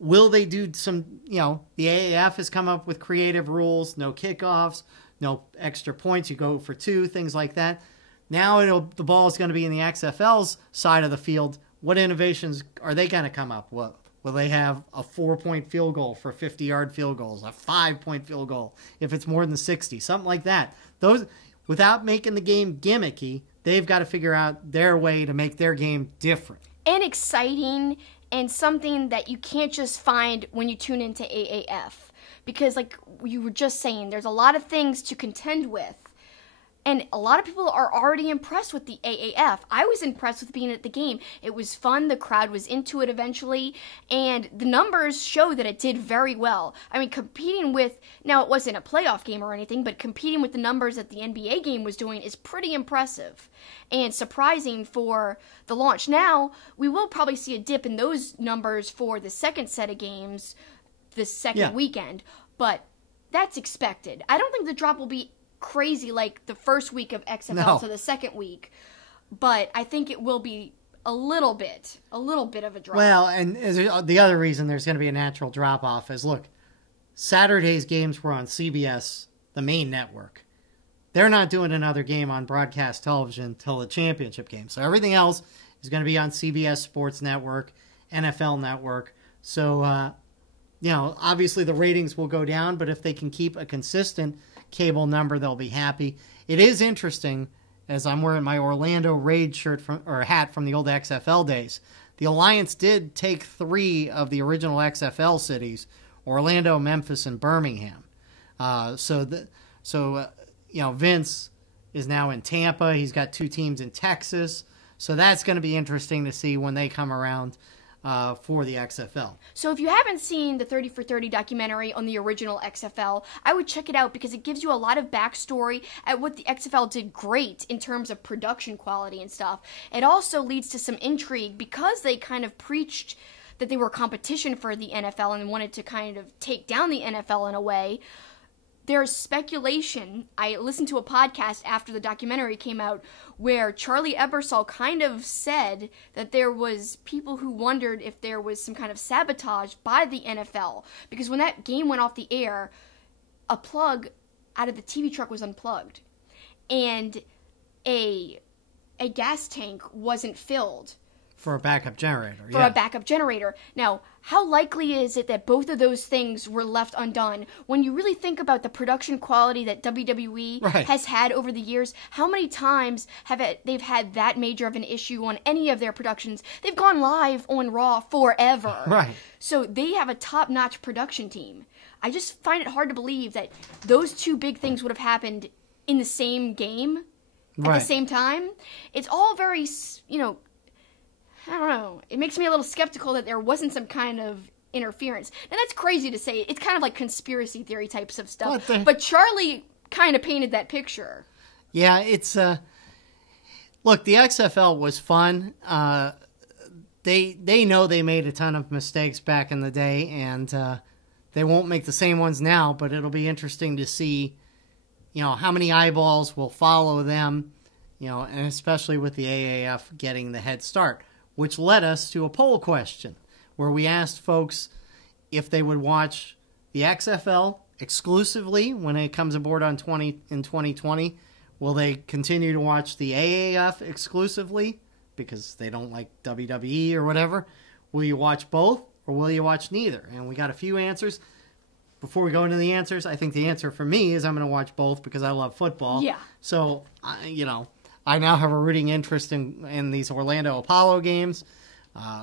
Will they do some, the AAF has come up with creative rules, no kickoffs, no extra points, you go for 2, things like that. Now the ball is going to be in the XFL's side of the field. What innovations are they going to come up with? Will they have a 4-point field goal for 50-yard field goals, a 5-point field goal if it's more than 60, something like that? Those, without making the game gimmicky, they've got to figure out their way to make their game different. And exciting, and something that you can't just find when you tune into AAF. Because like you were just saying, there's a lot of things to contend with. And a lot of people are already impressed with the AAF. I was impressed with being at the game. It was fun. The crowd was into it eventually. And the numbers show that it did very well. I mean, competing with, now it wasn't a playoff game or anything, but competing with the numbers that the NBA game was doing is pretty impressive and surprising for the launch. Now, we will probably see a dip in those numbers for the second set of games, the second weekend. But that's expected. I don't think the drop will be crazy like the first week of XFL to the second week, but I think it will be a little bit of a drop. Well, and the other reason there's going to be a natural drop off is, look, Saturday's games were on CBS, the main network. They're not doing another game on broadcast television till the championship game, so everything else is going to be on CBS Sports Network, NFL Network. So obviously the ratings will go down, but if they can keep a consistent cable number, they'll be happy. It is interesting, as I'm wearing my Orlando Raid shirt hat from the old XFL days. The Alliance did take 3 of the original XFL cities: Orlando, Memphis, and Birmingham. Vince is now in Tampa. He's got 2 teams in Texas. So that's going to be interesting to see when they come around for the XFL. So if you haven't seen the 30 for 30 documentary on the original XFL, I would check it out because it gives you a lot of backstory at what the XFL did great in terms of production quality and stuff. It also leads to some intrigue because they kind of preached that they were competition for the NFL and wanted to kind of take down the NFL in a way. There's speculation. I listened to a podcast after the documentary came out where Charlie Ebersol kind of said that there was people who wondered if there was some kind of sabotage by the NFL. Because when that game went off the air, a plug out of the TV truck was unplugged. And a gas tank wasn't filled. For a backup generator, a backup generator. Now, how likely is it that both of those things were left undone? When you really think about the production quality that WWE has had over the years, how many times they've had that major of an issue on any of their productions? They've gone live on Raw forever. Right. So they have a top-notch production team. I just find it hard to believe that those 2 big things would have happened in the same game at the same time. It's all very, I don't know. It makes me a little skeptical that there wasn't some kind of interference. Now, that's crazy to say. It's kind of like conspiracy theory types of stuff. But Charlie kind of painted that picture. Yeah, it's... Look, the XFL was fun. They know they made a ton of mistakes back in the day, and they won't make the same ones now, but it'll be interesting to see, how many eyeballs will follow them and especially with the AAF getting the head start, which led us to a poll question where we asked folks if they would watch the XFL exclusively when it comes aboard in 2020. Will they continue to watch the AAF exclusively because they don't like WWE or whatever? Will you watch both or will you watch neither? And we got a few answers. Before we go into the answers, I think the answer for me is I'm going to watch both because I love football. Yeah. So, I now have a rooting interest in these Orlando Apollo games.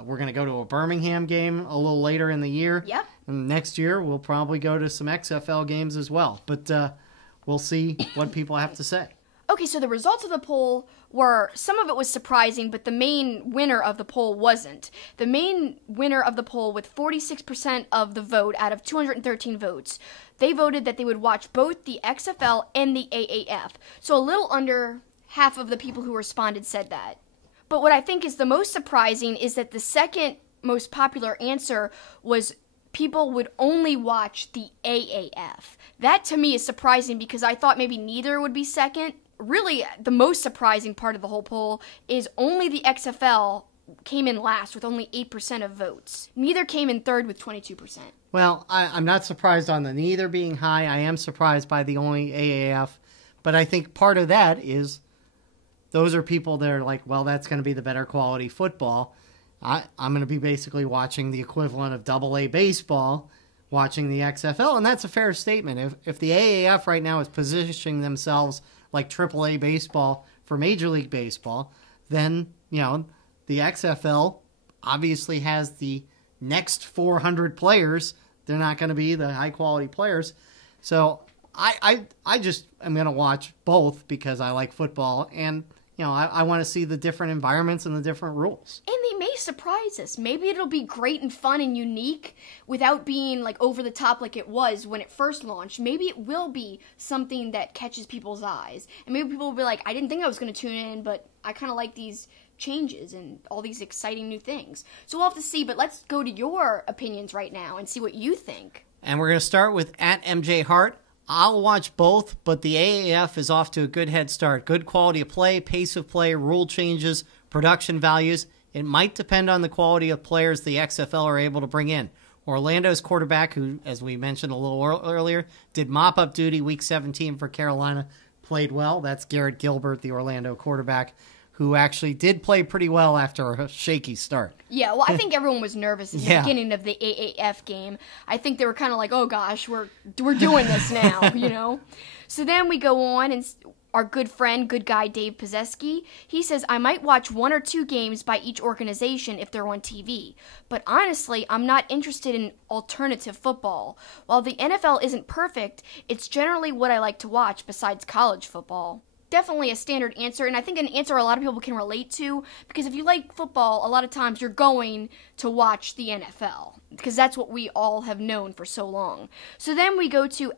We're going to go to a Birmingham game a little later in the year. Yep. And next year, we'll probably go to some XFL games as well. But we'll see what people have to say. Okay, so the results of the poll were, some of it was surprising, but the main winner of the poll wasn't. The main winner of the poll, with 46% of the vote out of 213 votes, they voted that they would watch both the XFL and the AAF. So a little under half of the people who responded said that. But what I think is the most surprising is that the second most popular answer was people would only watch the AAF. That to me is surprising because I thought maybe neither would be second. Really, the most surprising part of the whole poll is only the XFL came in last with only 8% of votes. Neither came in third with 22%. Well, I'm not surprised on the neither being high. I am surprised by the only AAF. But I think part of that is those are people that are like, well, that's going to be the better quality football. I'm going to be basically watching the equivalent of AA baseball, watching the XFL. And that's a fair statement. If the AAF right now is positioning themselves like AAA baseball for Major League Baseball, then, the XFL obviously has the next 400 players. They're not going to be the high-quality players. So I just am going to watch both because I like football, and, I want to see the different environments and the different rules. And they may surprise us. Maybe it'll be great and fun and unique without being like over the top like it was when it first launched. Maybe it will be something that catches people's eyes. And maybe people will be like, I didn't think I was going to tune in, but I kind of like these changes and all these exciting new things. So we'll have to see, but let's go to your opinions right now and see what you think. And we're going to start with @MJ Hart. I'll watch both, but the AAF is off to a good head start. Good quality of play, pace of play, rule changes, production values. It might depend on the quality of players the XFL are able to bring in. Orlando's quarterback, who, as we mentioned a little earlier, did mop-up duty Week 17 for Carolina, played well. That's Garrett Gilbert, the Orlando quarterback, who actually did play pretty well after a shaky start. Yeah, well, I think everyone was nervous at the beginning of the AAF game. I think they were kind of like, oh gosh, we're doing this now, So then we go on, and our good friend, good guy Dave Pizeski, he says, I might watch 1 or 2 games by each organization if they're on TV. But honestly, I'm not interested in alternative football. While the NFL isn't perfect, it's generally what I like to watch besides college football. Definitely a standard answer, and I think an answer a lot of people can relate to, because if you like football, a lot of times you're going to watch the NFL, because that's what we all have known for so long. So then we go to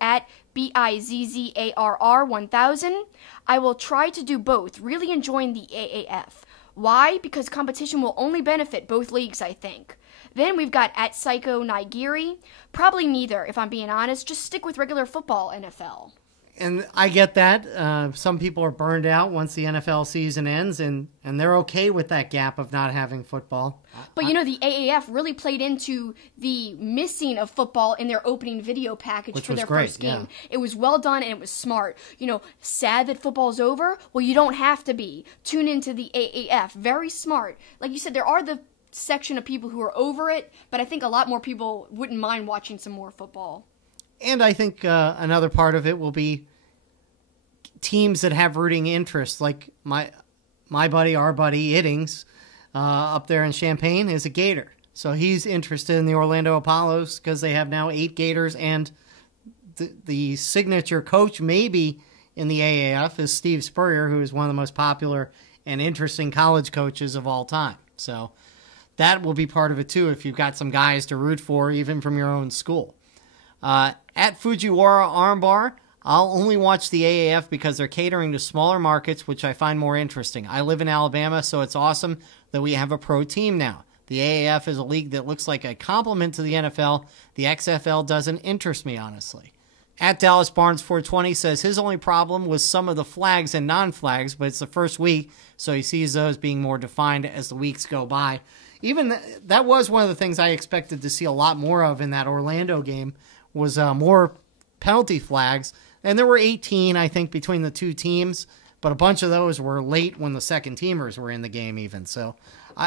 @BIZZARR1000. I will try to do both, really enjoying the AAF. Why? Because competition will only benefit both leagues, I think. Then we've got @Psycho Nigiri. Probably neither, if I'm being honest. Just stick with regular football, NFL. And I get that. Some people are burned out once the NFL season ends, and they're okay with that gap of not having football. But, the AAF really played into the missing of football in their opening video package for their first game. Yeah. It was well done, and it was smart. Sad that football's over? Well, you don't have to be. Tune into the AAF. Very smart. Like you said, there are the section of people who are over it, but I think a lot more people wouldn't mind watching some more football. And I think another part of it will be teams that have rooting interests, like our buddy Iddings up there in Champaign is a Gator. So he's interested in the Orlando Apollos because they have now 8 Gators, and the signature coach maybe in the AAF is Steve Spurrier, who is one of the most popular and interesting college coaches of all time. So that will be part of it too if you've got some guys to root for, even from your own school. @Fujiwara Armbar, I'll only watch the AAF because they're catering to smaller markets, which I find more interesting. I live in Alabama, so it's awesome that we have a pro team now. The AAF is a league that looks like a complement to the NFL. The XFL doesn't interest me, honestly. At Dallas Barnes 420 says his only problem was some of the flags and non-flags, but it's the first week, so he sees those being more defined as the weeks go by. Even that was one of the things I expected to see a lot more of in that Orlando game, was more penalty flags. And there were 18, I think, between the two teams, but a bunch of those were late when the second teamers were in the game even. So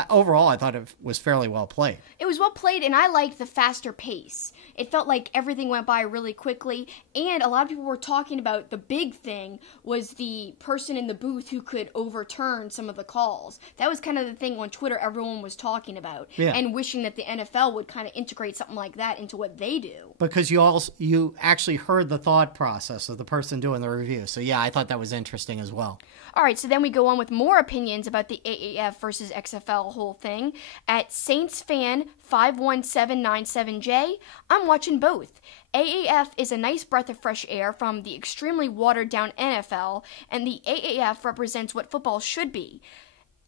overall, I thought it was fairly well played. It was well played, and I liked the faster pace. It felt like everything went by really quickly, and a lot of people were talking about the big thing was the person in the booth who could overturn some of the calls. That was kind of the thing on Twitter everyone was talking about, and wishing that the NFL would kind of integrate something like that into what they do. Because you actually heard the thought process of the person doing the review. So yeah, I thought that was interesting as well. All right, so then we go on with more opinions about the AAF versus XFL whole thing. At SaintsFan51797J, I'm watching both. AAF is a nice breath of fresh air from the extremely watered-down NFL, and the AAF represents what football should be.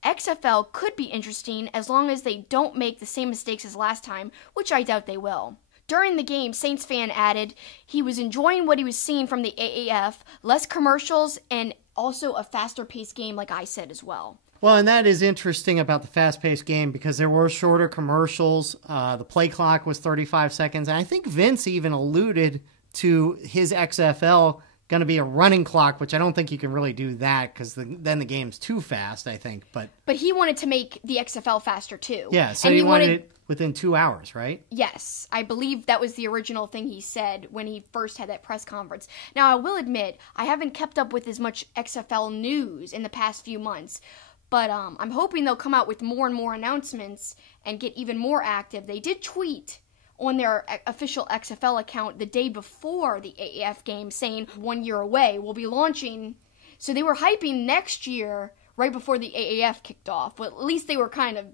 XFL could be interesting as long as they don't make the same mistakes as last time, which I doubt they will. During the game, Saints fan added he was enjoying what he was seeing from the AAF, less commercials, and also a faster-paced game like I said as well. Well, and that is interesting about the fast-paced game because there were shorter commercials. The play clock was 35 seconds. And I think Vince even alluded to his XFL going to be a running clock, which I don't think you can really do that because then the game's too fast, I think. But he wanted to make the XFL faster, too. Yeah, so he wanted it within 2 hours, right? Yes, I believe that was the original thing he said when he first had that press conference. Now, I will admit, I haven't kept up with as much XFL news in the past few months. But I'm hoping they'll come out with more and more announcements and get even more active. They did tweet on their official XFL account the day before the AAF game saying 1 year away we'll be launching. So they were hyping next year right before the AAF kicked off. But at least they were kind of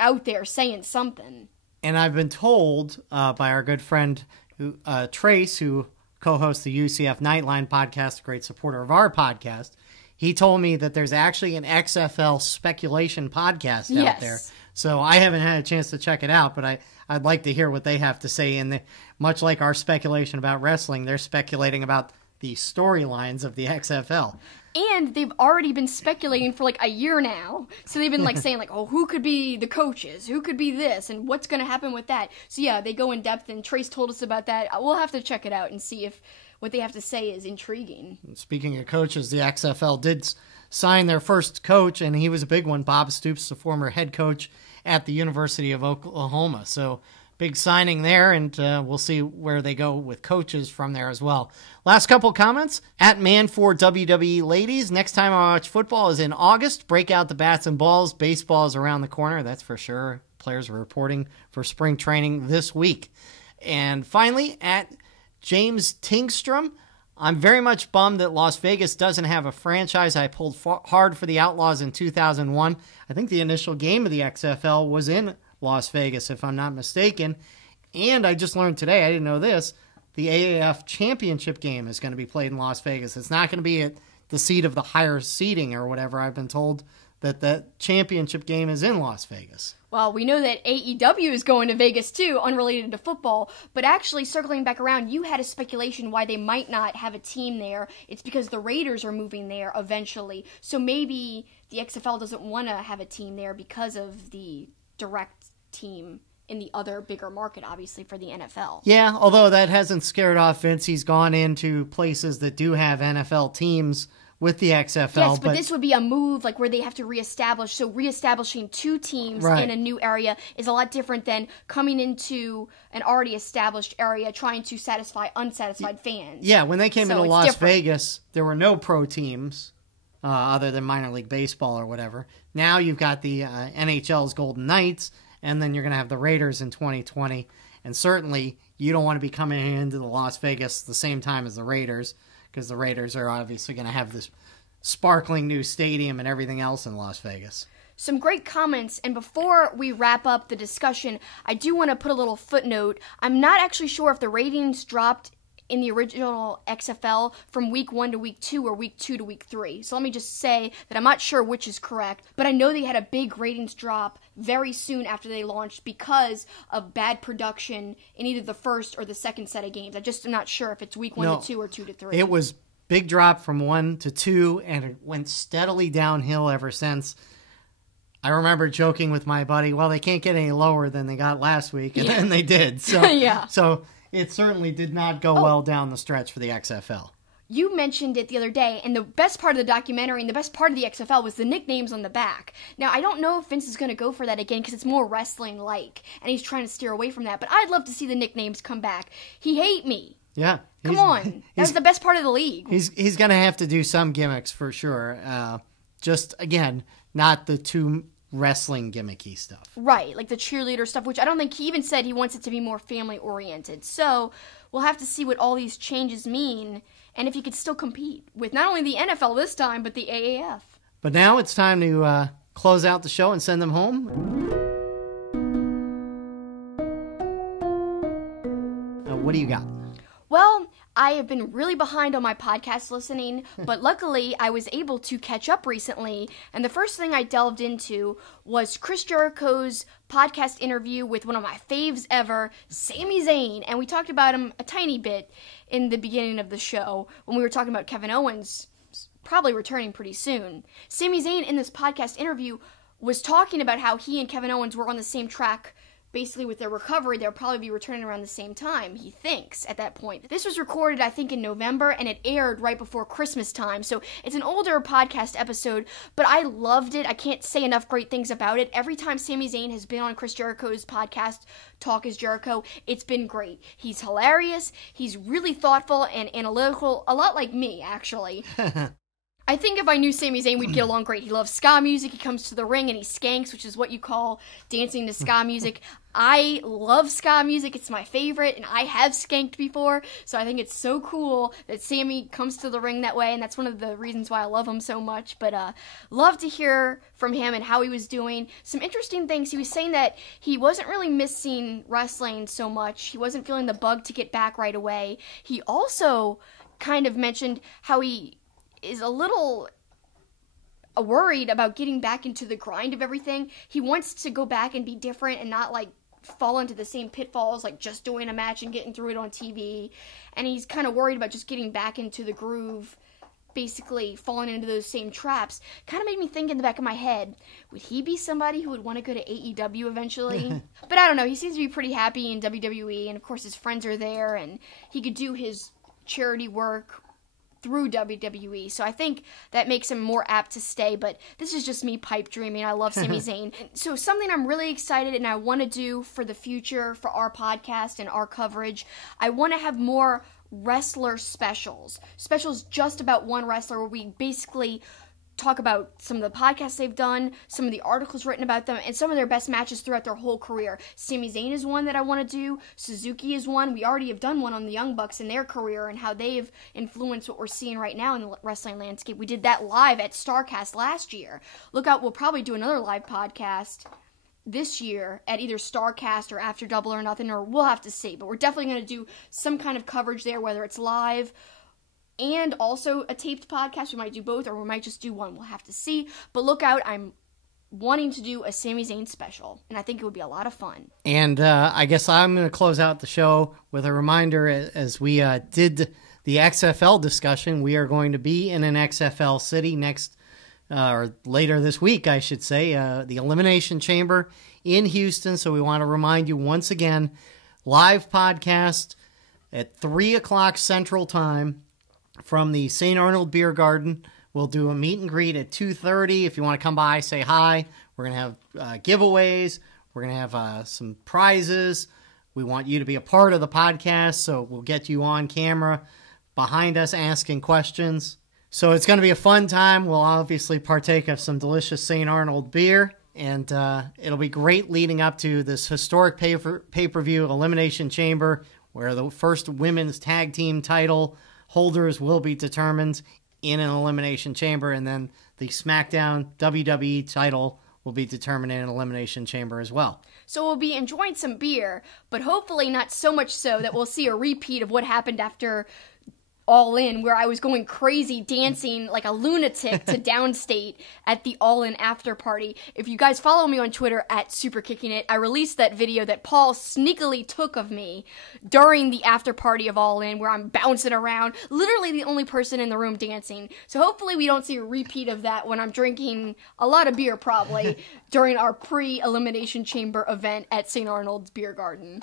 out there saying something. And I've been told by our good friend Trace, who co-hosts the UCF Nightline podcast, a great supporter of our podcast, he told me that there's actually an XFL speculation podcast out there. So I haven't had a chance to check it out, but I'd like to hear what they have to say. And much like our speculation about wrestling, they're speculating about the storylines of the XFL. And they've already been speculating for like a year now. So they've been like saying like, oh, who could be the coaches? Who could be this? And what's going to happen with that? So yeah, they go in depth, and Trace told us about that. We'll have to check it out and see if what they have to say is intriguing. Speaking of coaches, the XFL did sign their first coach, and he was a big one. Bob Stoops, the former head coach at the University of Oklahoma. So big signing there, and we'll see where they go with coaches from there as well. Last couple comments. At Man4WWE Ladies, next time I watch football is in August. Break out the bats and balls. Baseball is around the corner, that's for sure. Players are reporting for spring training this week. And finally, at James Tingstrom, I'm very much bummed that Las Vegas doesn't have a franchise. I pulled hard for the Outlaws in 2001. I think the initial game of the XFL was in Las Vegas, if I'm not mistaken. And I just learned today, I didn't know this, the AAF championship game is going to be played in Las Vegas. It's not going to be at the seat of the higher seating or whatever. I've been told that championship game is in Las Vegas. Well, we know that AEW is going to Vegas too, unrelated to football. But actually, circling back around, you had a speculation why they might not have a team there. It's because the Raiders are moving there eventually. So maybe the XFL doesn't want to have a team there because of the direct team in the other bigger market, obviously, for the NFL. Yeah, although that hasn't scared off Vince. He's gone into places that do have NFL teams with the XFL. Yes, but this would be a move like where they have to reestablish. So reestablishing two teams in a new area is a lot different than coming into an already established area trying to satisfy unsatisfied fans. Yeah, when they came into Las Vegas, there were no pro teams other than minor league baseball or whatever. Now you've got the NHL's Golden Knights, and then you're going to have the Raiders in 2020. And certainly you don't want to be coming into the Las Vegas the same time as the Raiders, because the Raiders are obviously going to have this sparkling new stadium and everything else in Las Vegas. Some great comments, and before we wrap up the discussion, I do want to put a little footnote. I'm not actually sure if the ratings dropped in the original XFL from week 1 to week 2 or week 2 to week 3. So let me just say that I'm not sure which is correct, but I know they had a big ratings drop very soon after they launched because of bad production in either the first or the second set of games. I just am not sure if it's week 1 to 2 or 2 to 3. It was big drop from 1 to 2, and it went steadily downhill ever since. I remember joking with my buddy, well, they can't get any lower than they got last week, and then they did. So, yeah. So it certainly did not go well down the stretch for the XFL. You mentioned it the other day, and the best part of the documentary and the best part of the XFL was the nicknames on the back. Now, I don't know if Vince is going to go for that again because it's more wrestling-like, and he's trying to steer away from that, but I'd love to see the nicknames come back. He hate me. Yeah. Come on. That was the best part of the league. He's going to have to do some gimmicks for sure. Just, again, not the too wrestling gimmicky stuff. Right, like the cheerleader stuff, which I don't think he even said he wants it to be more family-oriented. So we'll have to see what all these changes mean and if he could still compete with not only the NFL this time, but the AAF. But now it's time to close out the show and send them home. What do you got? Well, I have been really behind on my podcast listening, but luckily I was able to catch up recently, and the first thing I delved into was Chris Jericho's podcast interview with one of my faves ever, Sami Zayn, and we talked about him a tiny bit in the beginning of the show when we were talking about Kevin Owens probably returning pretty soon. Sami Zayn in this podcast interview was talking about how he and Kevin Owens were on the same track. Basically, with their recovery, they'll probably be returning around the same time, he thinks, at that point. This was recorded, I think, in November, and it aired right before Christmas time, so it's an older podcast episode, but I loved it. I can't say enough great things about it. Every time Sami Zayn has been on Chris Jericho's podcast, Talk is Jericho, it's been great. He's hilarious, he's really thoughtful and analytical, a lot like me, actually. I think if I knew Sami Zayn, we'd get along great. He loves ska music. He comes to the ring and he skanks, which is what you call dancing to ska music. I love ska music. It's my favorite, and I have skanked before, so I think it's so cool that Sami comes to the ring that way, and that's one of the reasons why I love him so much. But love to hear from him and how he was doing. Some interesting things. He was saying that he wasn't really missing wrestling so much. He wasn't feeling the bug to get back right away. He also kind of mentioned how he is a little worried about getting back into the grind of everything. He wants to go back and be different and not like fall into the same pitfalls, like just doing a match and getting through it on TV. And he's kind of worried about just getting back into the groove, basically falling into those same traps. Kind of made me think in the back of my head, would he be somebody who would want to go to AEW eventually? But I don't know. He seems to be pretty happy in WWE, and of course his friends are there, and he could do his charity work through WWE, so I think that makes him more apt to stay, but this is just me pipe dreaming. I love Sami Zayn. So something I'm really excited and I want to do for the future, for our podcast and our coverage, I want to have more wrestler specials just about one wrestler where we basically talk about some of the podcasts they've done, some of the articles written about them, and some of their best matches throughout their whole career. Sami Zayn is one that I want to do. Suzuki is one. We already have done one on the Young Bucks and their career and how they've influenced what we're seeing right now in the wrestling landscape. We did that live at StarCast last year. Look out, we'll probably do another live podcast this year at either StarCast or After Double or Nothing, or we'll have to see. But we're definitely going to do some kind of coverage there, whether it's live and also a taped podcast. We might do both, or we might just do one. We'll have to see. But look out, I'm wanting to do a Sami Zayn special, and I think it would be a lot of fun. And I guess I'm going to close out the show with a reminder, as we did the XFL discussion, we are going to be in an XFL city next, or later this week, I should say, the Elimination Chamber in Houston. So we want to remind you once again, live podcast at 3 o'clock Central Time, from the St. Arnold Beer Garden. We'll do a meet and greet at 2:30. If you want to come by, say hi. We're going to have giveaways. We're going to have some prizes. We want you to be a part of the podcast, so we'll get you on camera behind us asking questions. So it's going to be a fun time. We'll obviously partake of some delicious St. Arnold beer, and it'll be great leading up to this historic pay-per-view Elimination Chamber, where the first women's tag team title holders will be determined in an Elimination Chamber, and then the SmackDown WWE title will be determined in an Elimination Chamber as well. so we'll be enjoying some beer, but hopefully not so much so that we'll see a repeat of what happened after All In, where I was going crazy dancing like a lunatic to Downstate at the All In after party. If you guys follow me on Twitter at SuperKickingIt, I released that video that Paul sneakily took of me during the after party of All In, where I'm bouncing around, literally the only person in the room dancing. So hopefully we don't see a repeat of that when I'm drinking a lot of beer probably during our pre-Elimination Chamber event at St. Arnold's Beer Garden.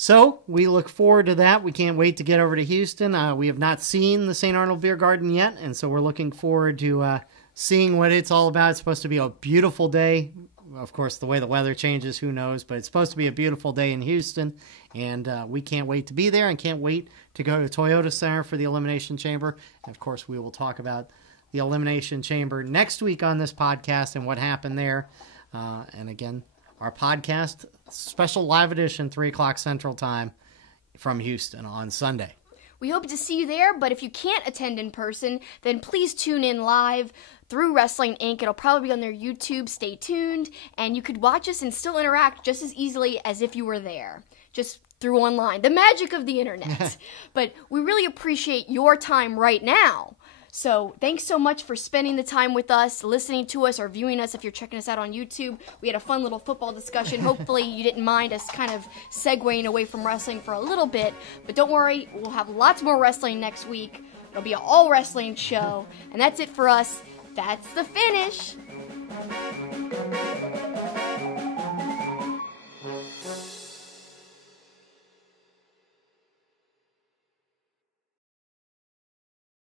So, we look forward to that. We can't wait to get over to Houston. We have not seen the St. Arnold Beer Garden yet, and so we're looking forward to seeing what it's all about. It's supposed to be a beautiful day. Of course, the way the weather changes, who knows, but it's supposed to be a beautiful day in Houston, and we can't wait to be there and can't wait to go to Toyota Center for the Elimination Chamber. And of course, we will talk about the Elimination Chamber next week on this podcast and what happened there. And again, our podcast, special live edition, 3 o'clock Central Time from Houston on Sunday. We hope to see you there, but if you can't attend in person, then please tune in live through Wrestling Inc. It'll probably be on their YouTube. Stay tuned, and you could watch us and still interact just as easily as if you were there, just through online. The magic of the internet. But we really appreciate your time right now. So thanks so much for spending the time with us, listening to us, or viewing us if you're checking us out on YouTube. We had a fun little football discussion. Hopefully you didn't mind us kind of segueing away from wrestling for a little bit. But don't worry, we'll have lots more wrestling next week. It'll be an all-wrestling show. And that's it for us. That's the finish.